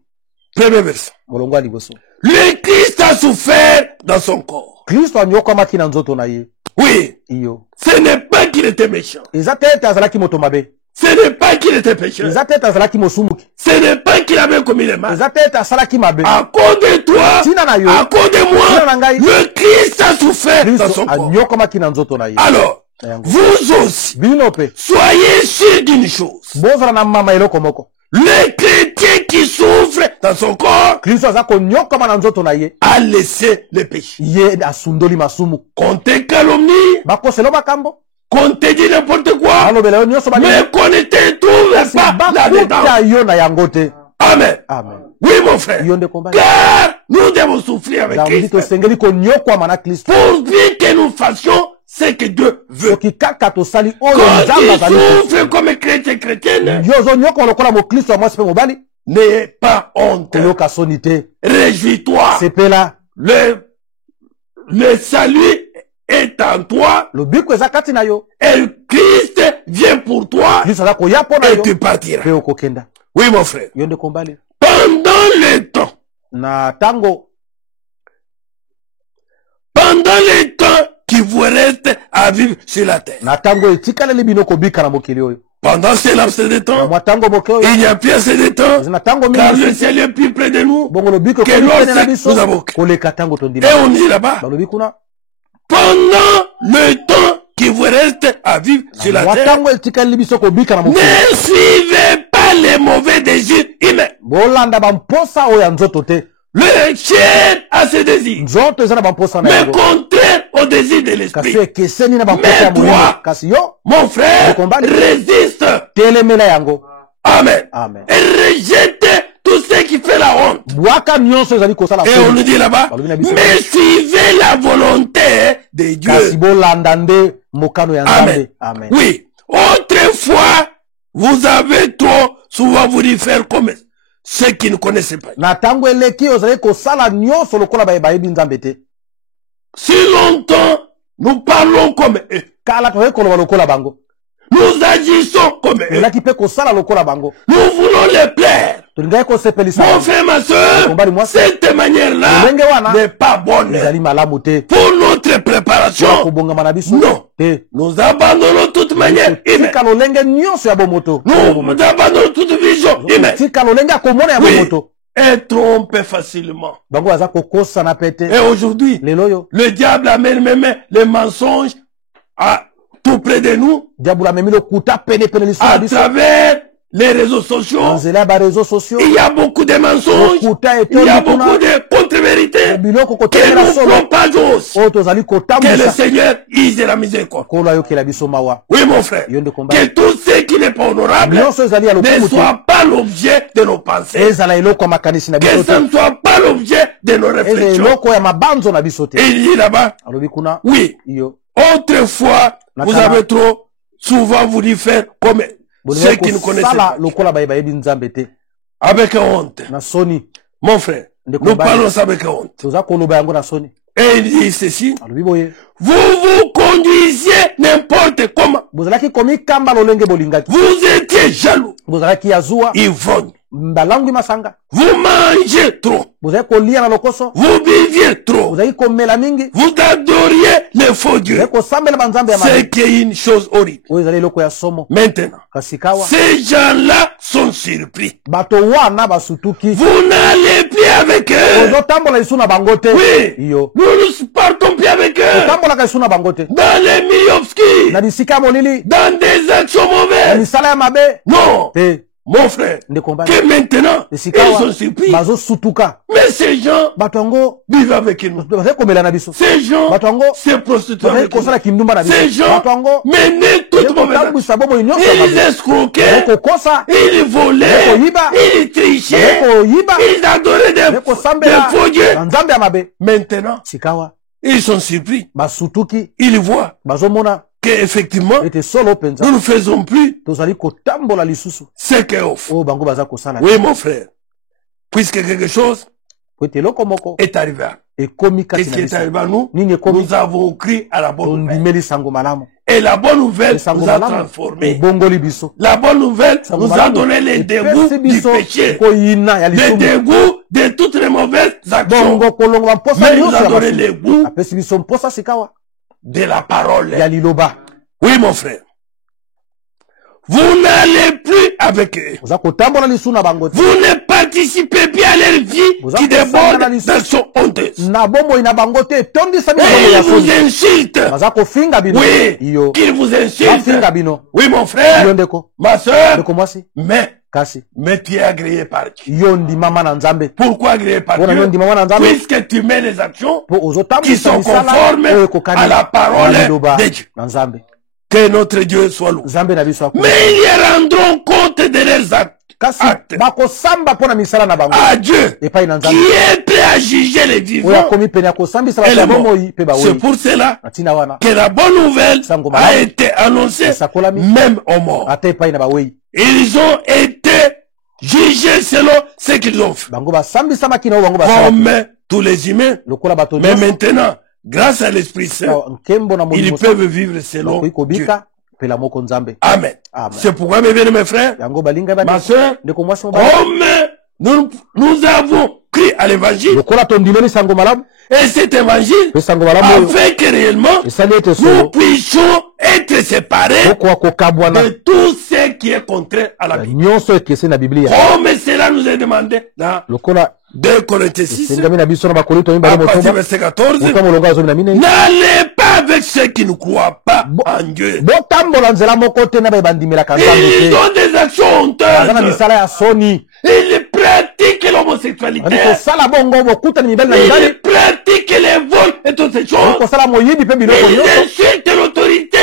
premier verset. molongo ya liboso Le Christ a souffert dans son corps. kristo anyokwamaki na nzoto na ye Oui, iyo ce n'est pas qu'il était méchant. eza te ete azalaki moto mabe Ce n'est pas qu'il était pécheur. eza te ete azalaki mosumuki Ce n'est pas qu'il avait commis le mal. eza te ete asalaki mabe À cause de toi, Tina na yo. à cause de Tina na moi, ngai. le Christ a souffert dans kristo son corps. anyokwamaki na nzoto na ye Alors, Na yango. vous aussi, bino mpe soyez sûrs d'une chose. bozala na mama eloko moko Le chrétien qui souffre dans son corps kristo aza konyokama na nzoto na ye a laissé le péché. ye asundoli masumu Qu'on te calomnie, bakoselo makambo qu'on te dit n'importe quoi, balobela yo nyonso mais qu'on ne te trouve kasi pas là-dedans. bakuta yo na yango te Amen. amen Oui, mon frère. yo ndeko mbali Car nous devons souffrir avec nzambi Christ tosengeli konyokwama na kristo pourvu que nous fassions ce que Dieu veut. soki kaka tosali oyo Quand nzambe il azali souffre comme chrétien chrétienne, yo ozonyokoma lokola mokristo ya mwasi mpe mobali n'aie pas honte. koyoka soni te Réjouis-toi. sepela Le salut est en toi lobiko eza kati na yo et Christ vient pour toi kristo aza koya mpo na et yo tu partiras. mpe okokenda Oui, mon frère. yo ndeko mbali Pendant le temps qui vous reste à vivre sur la terre. na ntango etikaleli bino kobika na mokili oyo Pendant ce laps de na temps, mwa ntango moke oyo il n'y a plus assez de temps, na ntango car mingi le ciel est plus près de nous. bongo lobiko Que ekomi pene na lorsque biso nous avons- koleka ntango Et tondima on dit là-bas, balobi kuna pendant le temps qui vous reste à vivre sur la mwa terre, ntango etikaleli biso kobika na mokili ne suivez pas les mauvais désirs humains. bolanda bamposa oyo ya nzoto te Le chair a ses désirs, nzoto eza na bamposa na mais yango contraire aux désirs de l'esprit. kasi ekeseni na bamposa ya Mais molimo toi, kasi yo mon frère, Combat. résiste. telemela yango Amen. amen Et rejette tout ce qui fait la honte. bwaka nyonso ezali kosala Et on nous soni dit là-bas, Balobi na biso. mais suivez la volonté de kasi Dieu. bolanda nde mokano ya Amen. nzambe amen Oui. Autrefois, vous avez trop souvent voulu faire comme ceux qui ne connaissaient pas. na ntango eleki ozali kosala nyonso lokola bayebi nzambe te Si longtemps, nous parlons comme eux. kala tozali koloba lokola bango Nous agissons comme eux. tozalaki mpe kosala lokola bango Nous voulons les plaire. tolingaki kosepelisa Mon frère, ma soeur, Combat de moi. cette manière-là Lolenge wana. n'est pas bonne ezali malamu te pour notre préparation. kobongama na biso Non. te Nous abandonnons toute manière humaine. tika lolenge nyonso ya bomoto Nous abandonnons toute vision humaine. tika lolenge ya komona ya Oui. bomoto Et trompe facilement. bango baza kokosana pe te Et aujourd'hui, lelo oyo le diable amène même les mensonges à tout près de nous diabolo amemi lokuta penepene liso na à biso travers les réseaux na sociaux. nzela ya bareseau sociaux Il y a beaucoup de mensonges. lokuta Il y a etondi beaucoup kuna de contre-vérités biloko que kotemela nous solo propageons. oyo tozali Que le kotambwisa Seigneur use la miséricorde. kolo ayokela biso mawa Oui, mon frère. yo nde komba Que tout ce qui n'est pas honorable nyonso ezali ya ne lokumu te soit pas l'objet de nos pensées. ezala eloko ya makanisi na Que biso ça te ne soit pas l'objet de nos eza réflexions. eloko ya mabanzo na biso te Et il dit là-bas, alobi kuna oui, iyo autrefois, vous Nakana. avez trop souvent voulu faire comme ceux qui ne connaissaient kosala pas. lokola bayebi nzambe te Avec honte. na soni Mon frère, Ndeko nous Mbali. parlons ça avec honte. toza koloba yango na soni Et il dit ceci, alobi boye vous vous conduisiez n'importe comment. bozalaki komikamba lolenge bolingaki Vous étiez jaloux, bozalaki ya zuwa ivrogne. balangwi masanga Vous mangez trop. bozalaki kolia na lokoso Vous buviez trop. bozalaki komela mingi Vous adoriez les faux dieux. bozalaki kosambela banzambe ya C'est mabe qui est une chose horrible. oyo ezali eloko ya somo Maintenant, kasi kawa ces gens-là sont surpris. bato wana basutuki Vous n'allez plus avec eux. ozotambola lisu na bango te Oui. iyo Nous ne partons plus avec eux. otambolaka lisu na bango te Dans les milieux obscurs. na bisika ya molili Dans des actions na mauvaises. misala ya mabe Non. te Mon frère. ndeko mbali Que maintenant, esika ils awa sont surpris. bazosutuka Mais ces gens bato yango vivent avec nous. bazali komela na biso Ces gens bato yango se prostituent bazali avec nous. kosala kindumba na Ces biso gens bato yango menaient toute mauvaise. kotambwisa bomoi nyonso ya Ils mabe bazali escroquaient. kokosa Ils volaient. bazali koyiba Ils trichaient. bazali koyiba Ils adoraient bazali des kosambela faux dieux. na nzambe ya mabe Maintenant, sikawa Ils sont surpris. basutuki Ils voient bazomona qu'effectivement, ete solo penza nous ne faisons plus tozali kotambola lisusu ce qu'on fait. oyo bango baza kosala Oui, mon frère. Puisque quelque chose po ete eloko moko est arrivé. ekomi kati Qu'est-ce na qui est biso arrivé à nous? nini ekomi Nous avons cru à la bonne nouvelle. tondimeli sango malamu Et la bonne nouvelle sango nous a malamu transformés. ebongoli biso La bonne nouvelle sango nous a malamu donné les dégoûts epesi du biso péché. koyina ya Les lisumu dégoûts de toutes les mauvaises actions. bongo kolongo bamposa Mais il nous nyonso a ya donné masumu les goûts apesi biso mposa sikawa de la parole. ya liloba Oui, mon frère. Vous n'allez plus avec eux. oza kotambola lisu na bango te Vous ne participez plus à leur vie Vous qui avez déborde pensé à d'actions honteuses. na bomoi na bango te etondisami Et bongo ils ya vous soni insultent. baza kofinga bino Oui, iyo qu'ils vous bafinga insultent. bino Oui, mon yo frère, ndeko ma soeur, ndeko mwasi kasi mais tu es agréé par Dieu. yo ndimama na nzambe Pourquoi agréé par mpona yo Dieu? ndimama na nzambe Puisque tu mets les actions mpo qui ozotambwisa sont misala conformes oyo ekokani à la parole na liloba de Dieu. na nzambe Que notre Dieu soit loué. nzambe na biso akoma Mais ils rendront compte de leurs kasi actes bakosamba mpo na misala na bango à Dieu, epai na qui nzambe est prêt à juger les oyo vivants akomi pene ya kosambisa et bato ya les morts. bomoi mpe C'est bawei pour cela na ntina wana que la bonne nouvelle Sango a malamu. été annoncée esakolami même aux morts. ata epai na bawei Ils ont été jugés selon ce qu'ils ont fait. bango basambisamaki na oyo bango basala Comme tous les humains. lokola bato Mais nyonso maintenant, grâce à l'Esprit Saint, nkembo na ils molimo peuvent vivre selon bakoki Dieu. kobika mpela moko nzambe Amen. Amen. C'est pourquoi, mes bien-aimés frères, yango balinga ma soeur, ndeko mwasi mobali comme nous avons cru à l'évangile, lokola tondimeli sango malamu et cet évangile, mpe sango malamu oyo afin que réellement, esali ete nous solo puissions être séparés okoka kokabwana de tout ce qui est contraire à la Bible. nyonso ekese na biblia Comme cela nous est demandé dans lokola 2 Corinthiens 6, esengami na biso na bakorinto à mibale partir du motoba verset 14, moto molongo azomi na minei n'allez pas avec ceux qui ne croient pas en Dieu. botambola nzela moko te na baye bandimelaka nzambe Ils te ont des actions baza na honteuses. misala ya soni Ils pratiquent l'homosexualité. ali kosala bongo bokutani mibali na mibali Ils pratiquent les vols et toutes ces ali choses. kosala moyibi mpe biloko Ils nyonso insultent l'autorité.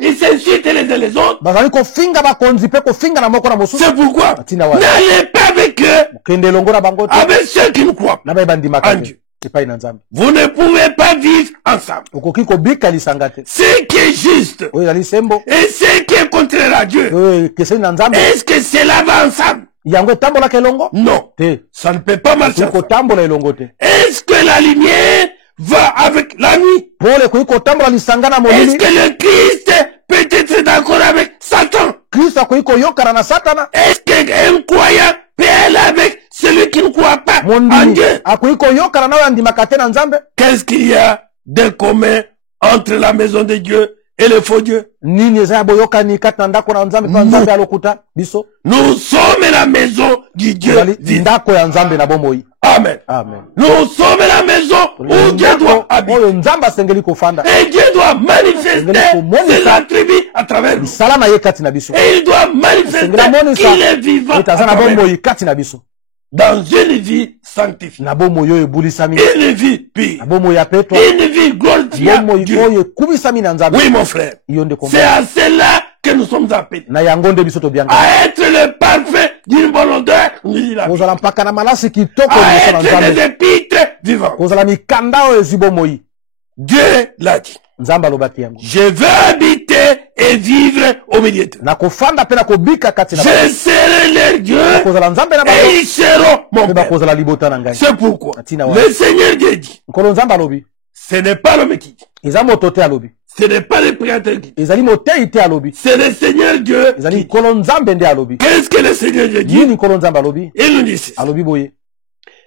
Ils s'insultent les uns les autres. bazali kofinga bakonzi mpe kofinga na moko na mosusu C'est pourquoi Atina wana. n'allez pas avec eux, kende elongo na bango te avec ceux qui ne croient pas. na baye bandimaka En te Dieu. epai na nzambe Vous ne pouvez pas vivre ensemble. okoki kobika lisanga te Ce qui est juste oyo ezali sembo et ce qui est contraire à Dieu, oyo ekeseni na nzambe est-ce que cela va ensemble? yango etambolaka elongo Non, te ça ne peut pas marcher ekoki ensemble. kotambola elongo te Est-ce que la lumière va avec la nuit? pole ekoki kotambola lisanga na Est-ce molili que le Christ peut être d'accord avec Satan? kristo akoki koyokana na satana Est-ce qu'un croyant peut aller avec celui qui ne croit pas en mondimi Dieu? akoki koyokana na oyo andimaka te na nzambe Qu'est-ce qu'il y a de commun entre la maison de Dieu et le faux Dieu? nini eza ya boyokani kati na ndako na nzambe mpe nzambe alokuta biso Nous sommes la maison du Dieu ezali vivant. ndako ya nzambe na bomoi Amen. amen Nous sommes la maison où Dieu doit ndako habiter. oyo nzambe asengeli kofanda Et Dieu doit manifester ses attributs à travers nous. misala na ye kati na biso Et il doit manifester asengeli amonisa qu'il est vivant à ete aza na travers nous. bomoi kati na biso Dans une vie sanctifiée, na bomoi oyo ebulisami une vie pure, na bomoi ya petwa une vie glorifiée bomoi Dieu. oyo ekumisami na nzambe Oui, mon frère, yo nde c'est à cela que nous sommes appelés. na yango nde biso tobianga À être le parfait d'une bonne odeur, dit la Bible. kozala mpaka na malasi kitoko À liboso na être des nzambe épîtres vivants. kozala mikanda oyo ezwi bomoi Dieu l'a dit. nzambe alobaki yango Je veux habiter et vivre au milieu d'eux. na kofanda mpe na kobika kati na Je serai leur Dieu kozala nzambe na et bango ils seront mon mpe père. bakozala libota na ngai C'est pourquoi Atina wana. le Seigneur Dieu dit, nkolo nzambe alobi ce n'est pas l'homme qui dit, eza moto te alobi ce n'est pas le prédicateur qui dit, ezali motei te alobi c'est le Seigneur Dieu ezali qui dit. nkolo nzambe nde alobi Qu'est-ce que le Seigneur Dieu dit? nini nkolo nzambe alobi Il nous dit ceci. alobi boye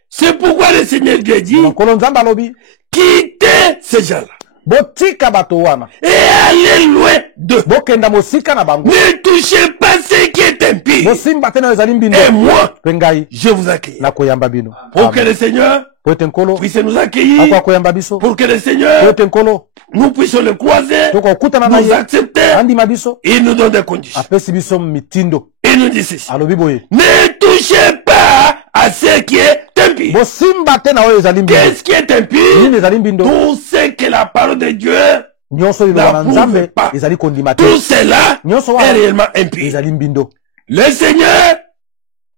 C'est pourquoi le Seigneur Dieu dit, nkolo nzambe alobi quittez ces gens-là botika bato wana et allez loin d'eux. bokenda mosika na bango Ne touchez pas ce qui est impie. bosimba te na ezali mbindo Et moi, mpe ngai je vous accueille. nakoyamba bino Pour que le Seigneur po ete nkolo puisse nous accueillir. ako akoyamba biso Pour que le po Seigneur, ete nkolo nous puissions le croiser, tokokutana na nous ye accepter. andima biso Il nous donne des conditions. apesi biso mitindo Il nous dit ceci. alobi boye Ne touchez pas à ce qui est impie. bosimba te na oyo ezali mbindo Qu'est-ce qui est impie? nini ezali mbindo Tout ce que la parole de Dieu, nyonso liloba na n'approuve nzambe pas. ezali kondima tout te cela nyonso est wana réellement impie. ezali mbindo Le Seigneur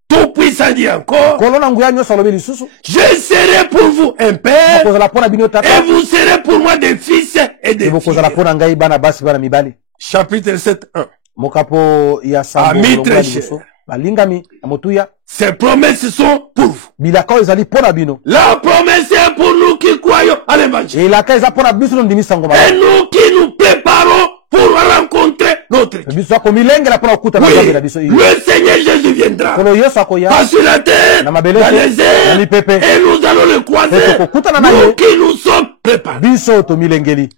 Tout-Puissant Fils a dit encore, nkolo na nguya nyonso alobi lisusu je serai pour vous un père, bokozala mpo na bino et tata vous serez pour moi des fils et des bokozala filles. mpo na ngai bana basi bana mibali. Chapitre 7, 1. Mokapo ya sambo Ami molongo ya très cher. liboso balingami ya motuya Ces promesses sont pour vous. bilaka oyo ezali mpo na bino La promesse est pour nous qui croyons à l'évangile. elaka eza mpo na biso no ndimi sango Et malamu nous qui nous préparons pour rencontrer notre Dieu. biso akomilengela mpo na kokutana Oui, nzambe na biso iyo le Seigneur Jésus viendra. kolo yesu akoya Pas sur la terre, na dans mabele les na airs, lipepe et nous allons le croiser. Pepe kokutana na Nous ye. qui nous sommes préparés. biso tomilengeli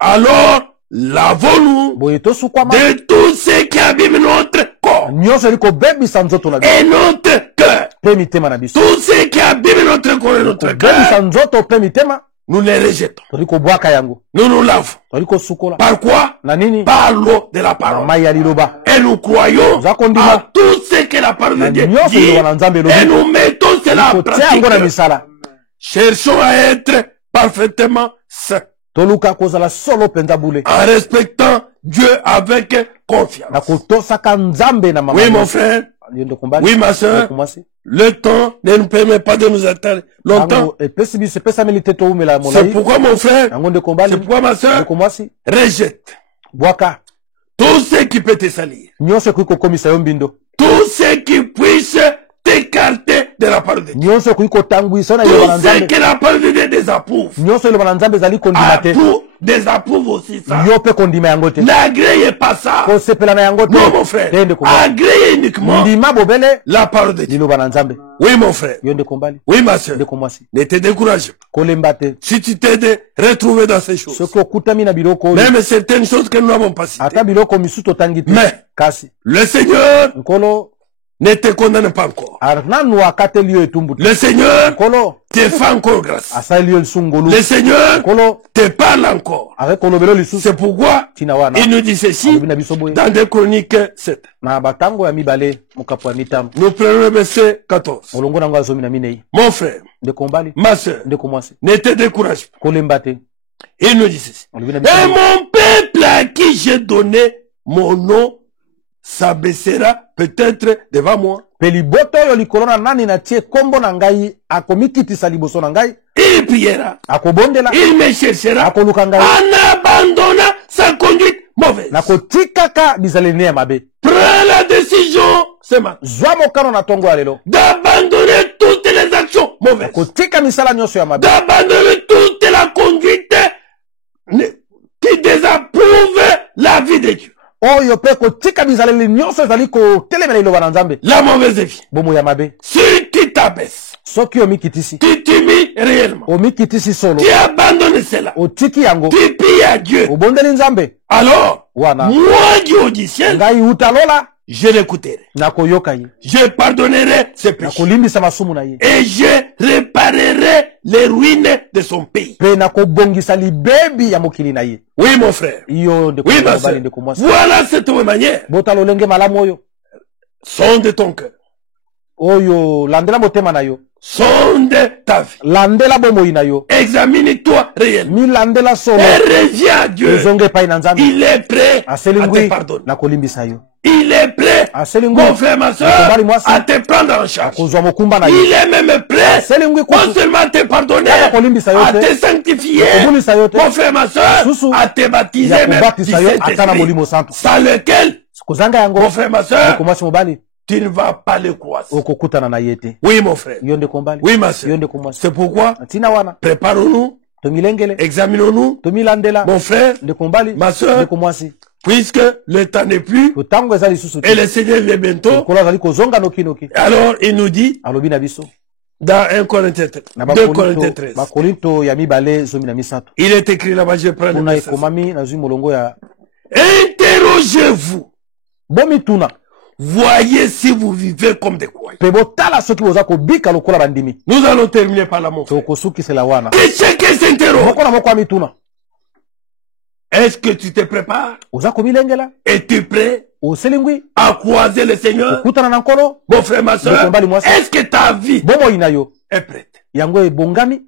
Alors, lavons-nous boye tosukwama de tout ce qui abîme notre corps nyonso eli kobebisa nzoto na biso et notre cœur. mpe mitema na biso Tout ce qui abîme notre corps et notre kobebisa cœur, nzoto mpe mitema nous les rejetons. toli kobwaka yango Nous nous lavons. toli kosukola Par quoi? na nini Par l'eau de la na parole. mai ya liloba Et nous croyons Nous accordons- à tout ce que la parole de na Dieu nyonso dit. liloba na nzambe Et elobi nous mettons cela en kotia yango na pratique. misala Cherchons à être parfaitement saints. toluka kozala solo mpenza bule En respectant Dieu avec na confiance. kotosaka nzambe na Oui, mon mama frère. yo ndeko mbali Oui, ma soeur. ndeko mwasi Le temps ne nous permet pas de nous attendre longtemps. yango epesi biso epesameli te toumela C'est molai pourquoi, mon frère, yango ndeko c'est mbali pourquoi, ma soeur, ndeko mwasi rejette bwaka tout ce qui peut te salir. nyonso ekoki kokomisa yo mbindo Tout ce qui puisse t'écarter de la parole de Dieu. nyonso ekoki kotangwisa yo na liloba na Tout ce nzambe que la parole de Dieu désapprouve. nyonso liloba na nzambe ezali kondima te Désapprouve aussi ça. yo mpe kondima yango te N'agréez pas ça. kosepela na yango te Non, mon frère. te ndeko mbali Agréez uniquement ndima bobele la parole de Dieu. liloba na nzambe Oui, mon frère. yo ndeko mbali Oui, ma soeur. ndeko mwasi Ne te décourage pas. kolemba te Si tu t'es retrouvé dans ces choses, soki okutami na biloko oyo même certaines choses que nous n'avons pas citées, ata biloko misusu totangi te Mais- kasi le Seigneur nkolo ne te condamne pas encore. nanu akateli yo etumbu te Le Seigneur nkolo te fait encore grâce. asaleli yo lisusu ngolu Le Seigneur nkolo te parle encore. ake kolobelo lisusu C'est pourquoi ntina wana il nous dit ceci alobi na biso boye dans 2 Chroniques 7. na batango ya mibale mokapo ya mitano Nous prenons le verset 14. molongo nango ya zomi na minei Mon frère, ndeko mbali ma soeur, ndeko mwasi ne te décourage pas. kolemba te Il nous dit ceci. alobi na Et biso mon peuple à qui j'ai donné mon nom s'abaissera peut-être devant moi. mpe liboto oyo likolo na nani natie kombo na ngai akomikitisa liboso na ngai Il priera. akobondela Il me cherchera akoluka ngai en abandonnant sa conduite mauvaise. nakotikaka bizaleli ne ya mabe Prends la décision ce matin zwa mokano na ntongo ya lelo d'abandonner toutes les actions mauvaises, kotika misala nyonso ya mabe d'abandonner toute la conduite qui désapprouve la vie de Dieu, oyo mpe kotika bizaleli nyonso ezali kotelemela liloba na nzambe la mauvaise vie. bomo ya mabe Si tu t'abaisses, soki omikitisi tu t'humilies réellement, omikitisi solo tu abandonnes cela, otiki yango tu pries à Dieu, obondeli nzambe alors wana moi Dieu du ciel, ngai uta lola je l'écouterai, nakoyoka ye je pardonnerai ses péchés nakolimbisa masumu na ye et je réparerai les ruines de son pays. mpe nakobongisa libebi ya mokili na ye Oui, mon frère. iyo ndeko Oui, ma mobali soeur. ndeko mwasi Voilà cette manière. bota lolenge malamu oyo Sonde ton cœur. oyo landela motema na yo Sonde ta vie. landela bomoi na yo Examine-toi réellement. milandela solo Et reviens à Dieu. ezonga epai na nzambe Il est prêt aseli à te ngwi pardonner. nakolimbisa yo Il est prêt, aseli ngwi mon frère, ma soeur, Mobali mwasi. à te prendre en charge. kozwa mokumba na ye Il est même prêt, aseli ngwi non kutu seulement à te pardonner, Kaka kolimbisa yo à te. te sanctifier, Kobulisa yo te. mon frère, ma soeur, Susu. à te baptiser Ya même du kubatisa yo ata na molimo Saint-Esprit. santo Sans lequel, kozanga yango mon frère, ma soeur, ndeko mwasi mobali tu ne vas pas le croiser. okokutana na ye te Oui, mon frère. yo ndeko mbali Oui, ma yo soeur. ndeko mwasi C'est pourquoi, ntina wana préparons-nous, tomilengele examinons-nous, tomilandela mon frère, ndeko mbali ma soeur. ndeko mwasi puisque le temps n'est plus totango eza lisusu et te le Seigneur vient bientôt. lokolo azali kozonga nokinoki Alors, il nous dit alobi na biso dans 1 Corinthiens na 2 Corinthiens 13. bakorinto ya mibale zomi na misato Il est écrit là-bas, je prends le kuna verset. ekomami nazwi molongo ya Interrogez-vous. bomituna Voyez si vous vivez comme des croyants. mpe botala soki boza kobika lokola bandimi Nous allons terminer par là, mon frère. tokosukisela wana Que chacun s'interroge. moko na moko ya mituna Est-ce que tu te prépares? oza komilengela Es-tu prêt oseli ngwi à croiser le Seigneur? okutana na nkolo Mon frère, ma soeur, Ndeko mbali mwasi. est-ce que ta vie bomoi na yo est prête? yango ebongami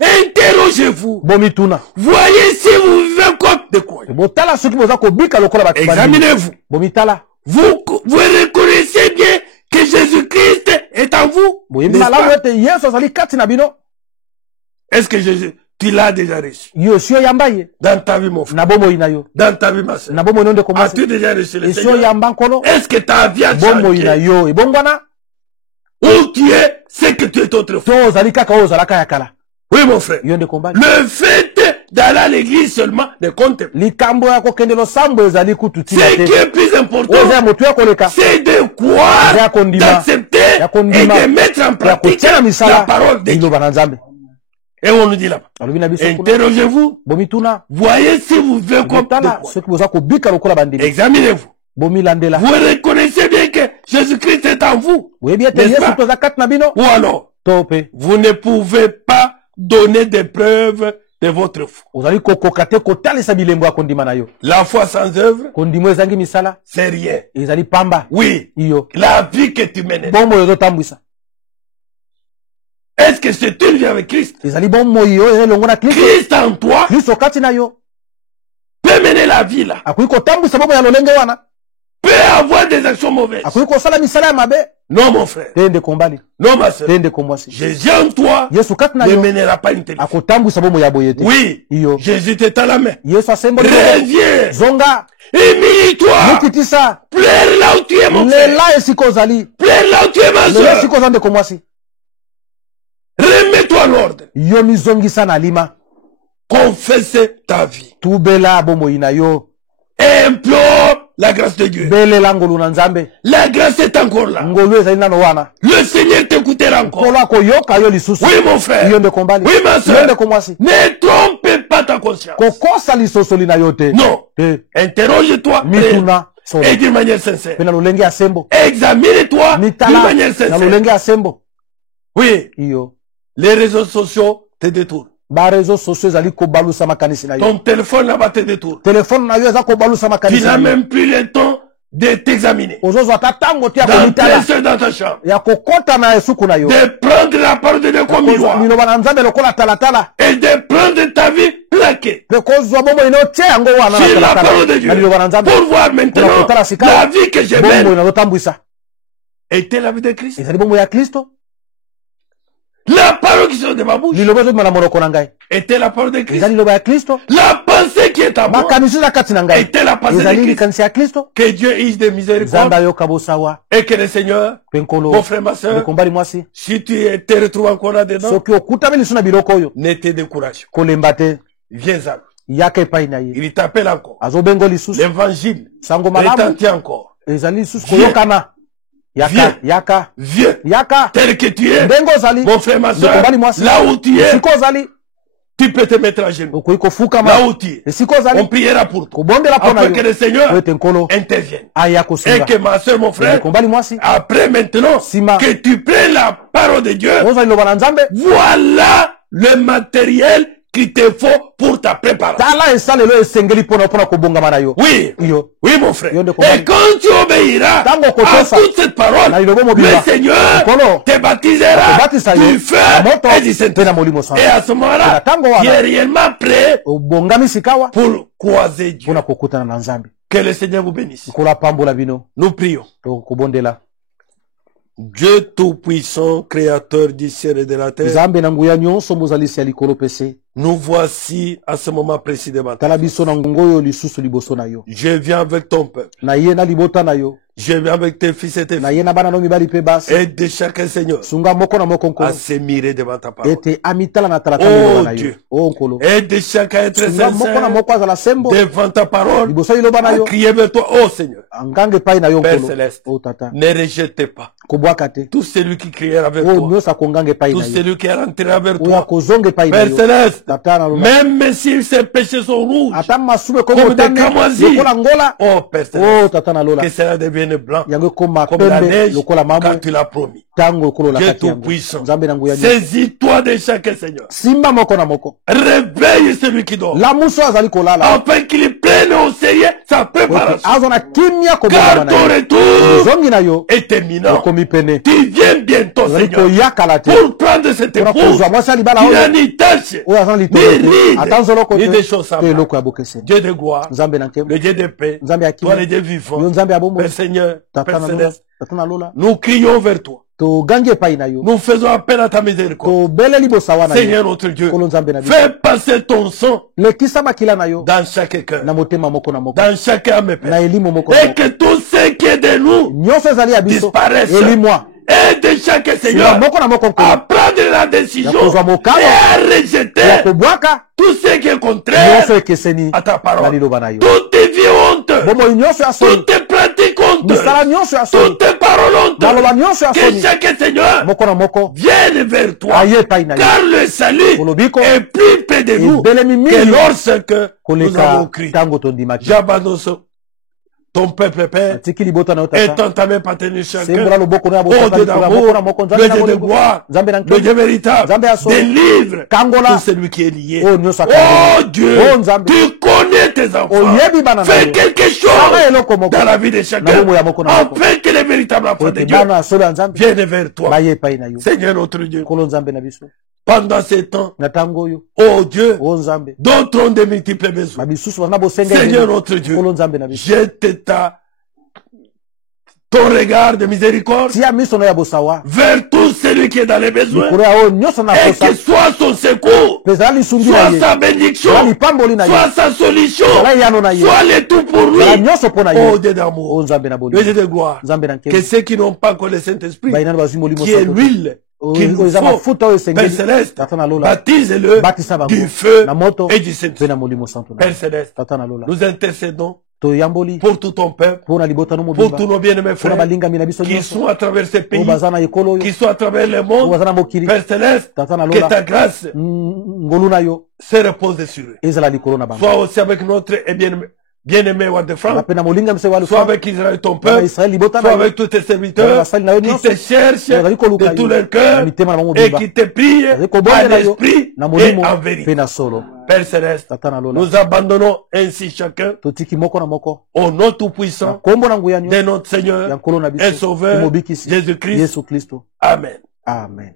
Interrogez-vous. bomituna Voyez si vous vivez comme des croyants. botala soki boza kobika lokola bandimi Examinez-vous. bomitala Vous reconnaissez bien que Jésus-Christ est en vous. boyembi N'est-ce malamu pas? ete yesu azali kati na bino. Est-ce que tu l'as déjà reçu? Yo si oyamba ye Dans ta vie, mon frère. na bomoi na yo, Dans ta vie, ma soeur. na bomoi no ndeko mwasi. As-tu déjà reçu le Esi Seigneur? oyamba nkolo Est-ce que ta vie a bomoi na changé? yo ebongwana Où tu es, c'est que tu es autrefois. to ozali kaka oyo ozalaka ya kala. Oui, mon frère. Yo ndeko mbali Le fait d'aller à l'église seulement ne compte pas. likambo ya kokende losambo ezali kutu tina Ce qui te. est plus important, Oyo eza motu ya koleka c'est de croire, ya kondima d'accepter ya et kondima de mettre en ya pratique kotia na la misala parole de Dieu. liloba na Nzambe. Et on nous dit là-bas. Alobi na biso kuna Interrogez-vous. bomituna Voyez si vous vivez comme de tala quoi. soki boza kobika lokola bandimi Examinez-vous. bomilandela Vous reconnaissez bien que Jésus-Christ est en vous. boyebi ete N'est-ce yesu pas? toza kati na bino Ou alors, to pe vous ne pouvez pas donner des preuves de votre foi. ozali kokoka te kotalisa bilembo ya kondima na yo. La foi sans œuvre, Kondima ezangi misala c'est rien. ezali pamba Oui, iyo la vie que tu mènes. bomoi ezotambwisa Est-ce que c'est une vie avec Christ? ezali bomoi oyo eza elongo na kristo Christ en toi kristo kati na yo peut mener la vie là. akoki kotambwisa bomoi ya lolenge wana Peut avoir des actions mauvaises. akoki kosala misala ya mabe Non, mon frère. te ndeko mbali Non, ma soeur. te ndeko mwasi Jésus en toi yesu kati na ne yo mènera pas une telle vie. akotambwisa bomoi ya boye te Oui, iyo Jésus t'est à la main. yesu asemboli Reviens. zonga Humilie-toi. mokitisa Pleure là où tu es, mon frère. lela esika ozali Pleure là où tu es, ma lelo soeur. esika oza ndeko mwasi Remets-toi à l'ordre. yo mizongisa na lima Confesse ta vie. tubela bomoi na yo Implore la grâce de Dieu. belela ngolu na Nzambe La grâce est encore là. ngolu ezali nano wana Le Seigneur t'écoutera encore. nkolo akoyoka yo lisusu Oui, mon frère. yo ndeko mbali Oui, ma yo soeur. ndeko mwasi Ne trompe pas ta conscience. kokosa lisosoli na yo te Non. te Interroge-toi mituna solo et d'une manière sincère. mpe na lolenge ya sembo Examine-toi d'une mitala manière na sincère. lolenge ya sembo Oui, iyo les réseaux sociaux te détournent. barezo soso ezali kobalusa makanisi na yo Ton téléphone là-bas te détourne. telefone na yo eza kobalusa Tu makanisi n'as na yo même plus le temps de t'examiner. ozozwa ata ntango te ya D'entrer komitala seul dans ta chambre. ya kokɔta na esuku na yo De prendre la parole de Dieu comme kozwa miroir. liloba na Nzambe lokola talatala Et de prendre ta vie plaquée mpe kozwa bomoi na yo tie yango wana sur la parole de na Dieu. liloba na Nzambe Pour voir maintenant Unakutana sika. la vie que je bomoi mène nazotambwisa était la vie de Christ. ezali bomoi ya kristo La parole qui sort de ma bouche liloba ezobima na monoko na ngai était la parole de Christ. eza liloba ya kristo La pensée qui est à moi makanisi eza kati na ngai était la pensée de ezali Christ. likanisi ya kristo Que Dieu use de nzambe miséricorde ayoka bosawa et que le Seigneur, mpe nkolo mon frère, ma soeur, ndeko mbali mwasi si tu te retrouves encore là-dedans, soki okutami lisu na biloko oyo ne te décourage. kolemba te Viens à lui. yaka epai na ye Il t'appelle encore. azobengo lisusu L'évangile sango malamu retentit encore. ezali lisusu Viens. koyokana yaka Viens. yaka Viens yaka tel que tu es, ndenge ozali mon frère, ma ndeko soeur, mbali mwasi là où tu es, esika ozali tu peux te mettre à genoux. okoki kofukama Là où tu es, esika on ozali priera pour toi. kobondela mpo na Afin que yo le Seigneur po ete nkolo intervienne. aya Et kosunga que ma soeur, mon frère, ndeko mbali mwasi après maintenant, Sima. que tu prennes la parole de Dieu, ozwa liloba na Nzambe voilà le matériel qu'il te faut pour ta préparation. tala esalelo esengeli mpona kobongama na yo Oui, iyo oui, mon frère. Yo, ndeko Et mbali. quand tu obéiras Tango à kotosa. toute cette parole, Na liloba le mobimba. Seigneur Nkolo. te baptisera Akobatisa yo du feu na moto et du mpe Saint-Esprit. na molimo Et sana à ce moment-là, Na tango wana. tu es réellement prêt obongami sikawa pour croiser Dieu. mpona kokutana na Nzambe Que le Seigneur vous bénisse. nkolo apambola bino Nous prions. to kobondela Dieu Tout-Puissant, Créateur du ciel et de la terre, Nzambe na nguya nyonso mozalisi ya likolo pese nous voici à ce moment précis devant toi. tala biso na ngongo oyo lisusu liboso na yo Je viens avec ton peuple. na ye na libota na yo Je viens avec tes fils et tes na filles. ye na bana no mibali mpe basi Aide chacun, Seigneur, sunga moko na moko à nkolo se mirer devant ta parole. ete amitala na talata Oh, liloba na yo Dieu. o nkolo Aide chacun à être sunga moko na sincère moko azala sembo devant ta parole. liboso ya liloba na À yo crier vers toi, oh Seigneur, angange epai na yo Père nkolo céleste. o tata ne rejete pas kobwaka te tout celui qui criera vers oyo toi, nyonso akonganga epai tout na yo celui qui rentrera vers oyo toi. akozonga epai na Père yo céleste, tata na lola même si ses péchés sont rouges, ata masumu Comme ekomi des kotane kamoisis. lokola ngola oh Père o céleste, tata na lola que cela devienne blanc yango ekoma comme la pembe neige lokola quand mamwe tu l'as promis. ntango ekolola Dieu kati yango Tout-Puissant, nzambe na nguya nyonso saisis-toi de chacun, Seigneur. simba moko na moko Réveille celui qui dort, lamuso azali kolala afin qu'il prenne au sérieux sa ete préparation. azwa na kimia kobongama Car na ton yo retour ozongi na yo est imminent. okomi pene Tu viens bientôt, ozali Seigneur, koyakala te pour prendre cette mpona épouse kozwa mwasi ya libala qui oyo n'a ni tache, oyo aza na ni litolo te ride, ata nzoloko ni te des choses te semblables. eloko ya bokeseni Dieu de gloire, nzambe na nkembo le Dieu de paix, nzambe ya toi le kimia Dieu yo vivant, nzambe ya bomoi Père Seigneur, tata Père na lola Céleste, tata na lola nous crions vers toi. togangi epai na yo Nous faisons appel à ta miséricorde. tobeleli bosawa na yo Seigneur notre Dieu, Nkolo Nzambe na biso fais passer ton sang lekisa makila na yo dans chaque cœur, na motema moko na moko dans chaque âme, na Père. elimo moko na Et moko que tout ce qui est de nous nyonso ezali ya biso disparaisse. elimwa Et de chaque na Seigneur moko na moko à nkolo prendre la décision ya kozwa mokano et à ya rejeter kobwaka tout ce qui est contraire nyonso ekeseni à ta na parole. liloba na yo Toutes tes vies honte, bomoi nyonso ya soni toutes tes pratiques honte, misala nyonso ya soni toutes tes paroles honte, maloba nyonso ya que soni chaque Seigneur moko na moko vienne vers toi. aye epai na yo Car le salut kolobiko est plus près de nous ebelemi que mingi lorsque nous koleka avons crié. ntango tondimaki J'abandonne ton peuple, Père, atiki libota na yo et tata t'entamer partenaire sembola chacun. loboko na ya Oh Dieu bosakani kola moko na d'amour, moko le nzambe na Dieu de bolingo gloire, nzambe na le nkeli Dieu véritable, nzambe ya solo délivre kangola tout celui qui est lié. oyo nyonso Oh akangoli Dieu, Oh, Nzambe. tu connais tes enfants. oyebi bana na Fais yo quelque sala chose eloko moko dans la vie de na chacun, bomoi ya moko na moko afin que les véritables enfants po de ete Dieu bana ya solo ya nzambe viennent vers toi. baye epai na yo Seigneur notre Dieu, nkolo nzambe na biso pendant ces temps, na ntango oyo oh Dieu, o nzambe d'autres ont de multiples besoins. babisusu baza na bosenga Seigneur ebele. notre Dieu, nkolo nzambe na biso jette ton regard de miséricorde tia miso na yo ya bosawa vers tout celui qui est dans les besoins likolo ya oyo nyonso na et kosa que soit son secours, mpe ezala lisumbi na soit ye sa ezala bénédiction, lipamboli na ye soit sa solution, ezala yano na ye soit le tout pour lui. ezala nyonso mpo na Oh ye Dieu o d'amour, nzambe na le bolingo Dieu de gloire, nzambe na que nkeli ceux qui n'ont pas encore le Saint-Esprit, bayina bazwi molimo qui est santo l'huile qu'il nous oyo eza faut, mafuta oyo Père esengeli Céleste, tata na lola baptise-le batisa bango du feu na moto et du mpe Saint-Esprit. na molimo santo na Père ye. Céleste, tata na lola nous intercédons toyamboli pour tout ton peuple, mpo na libota no pour mobimba tous nos bien-aimés mpo na frères balingami na biso qui nyonso sont à travers ces oyo pays, baza na ekolo oyo qui sont à travers le oyo monde. baza na mokili Père Céleste, tata na que lola ta grâce ngolu na yo se repose sur eux. ezala likolo na bango Sois aussi avec notre bien-aimé Wad de na France, mpe na molinga mse wa sois lufa avec Israël ton na peuple, israeli libota sois na yo avec tous tes na serviteurs basali na yo qui nyonso te cherchent bazali koluka de tout yo leur na cœur mitema na bango et mobimba qui te prient bazali à kobondela yo l'esprit na et molimo en mpe vérité. na solo Père Céleste, tata na lola nous abandonnons ainsi chacun totiki moko na moko au nom na tout-puissant kombo na nguya de nyonso notre ya Seigneur nkolo na et biso Sauveur mobikisi Jésus-Christ. yesu kristo Amen. amen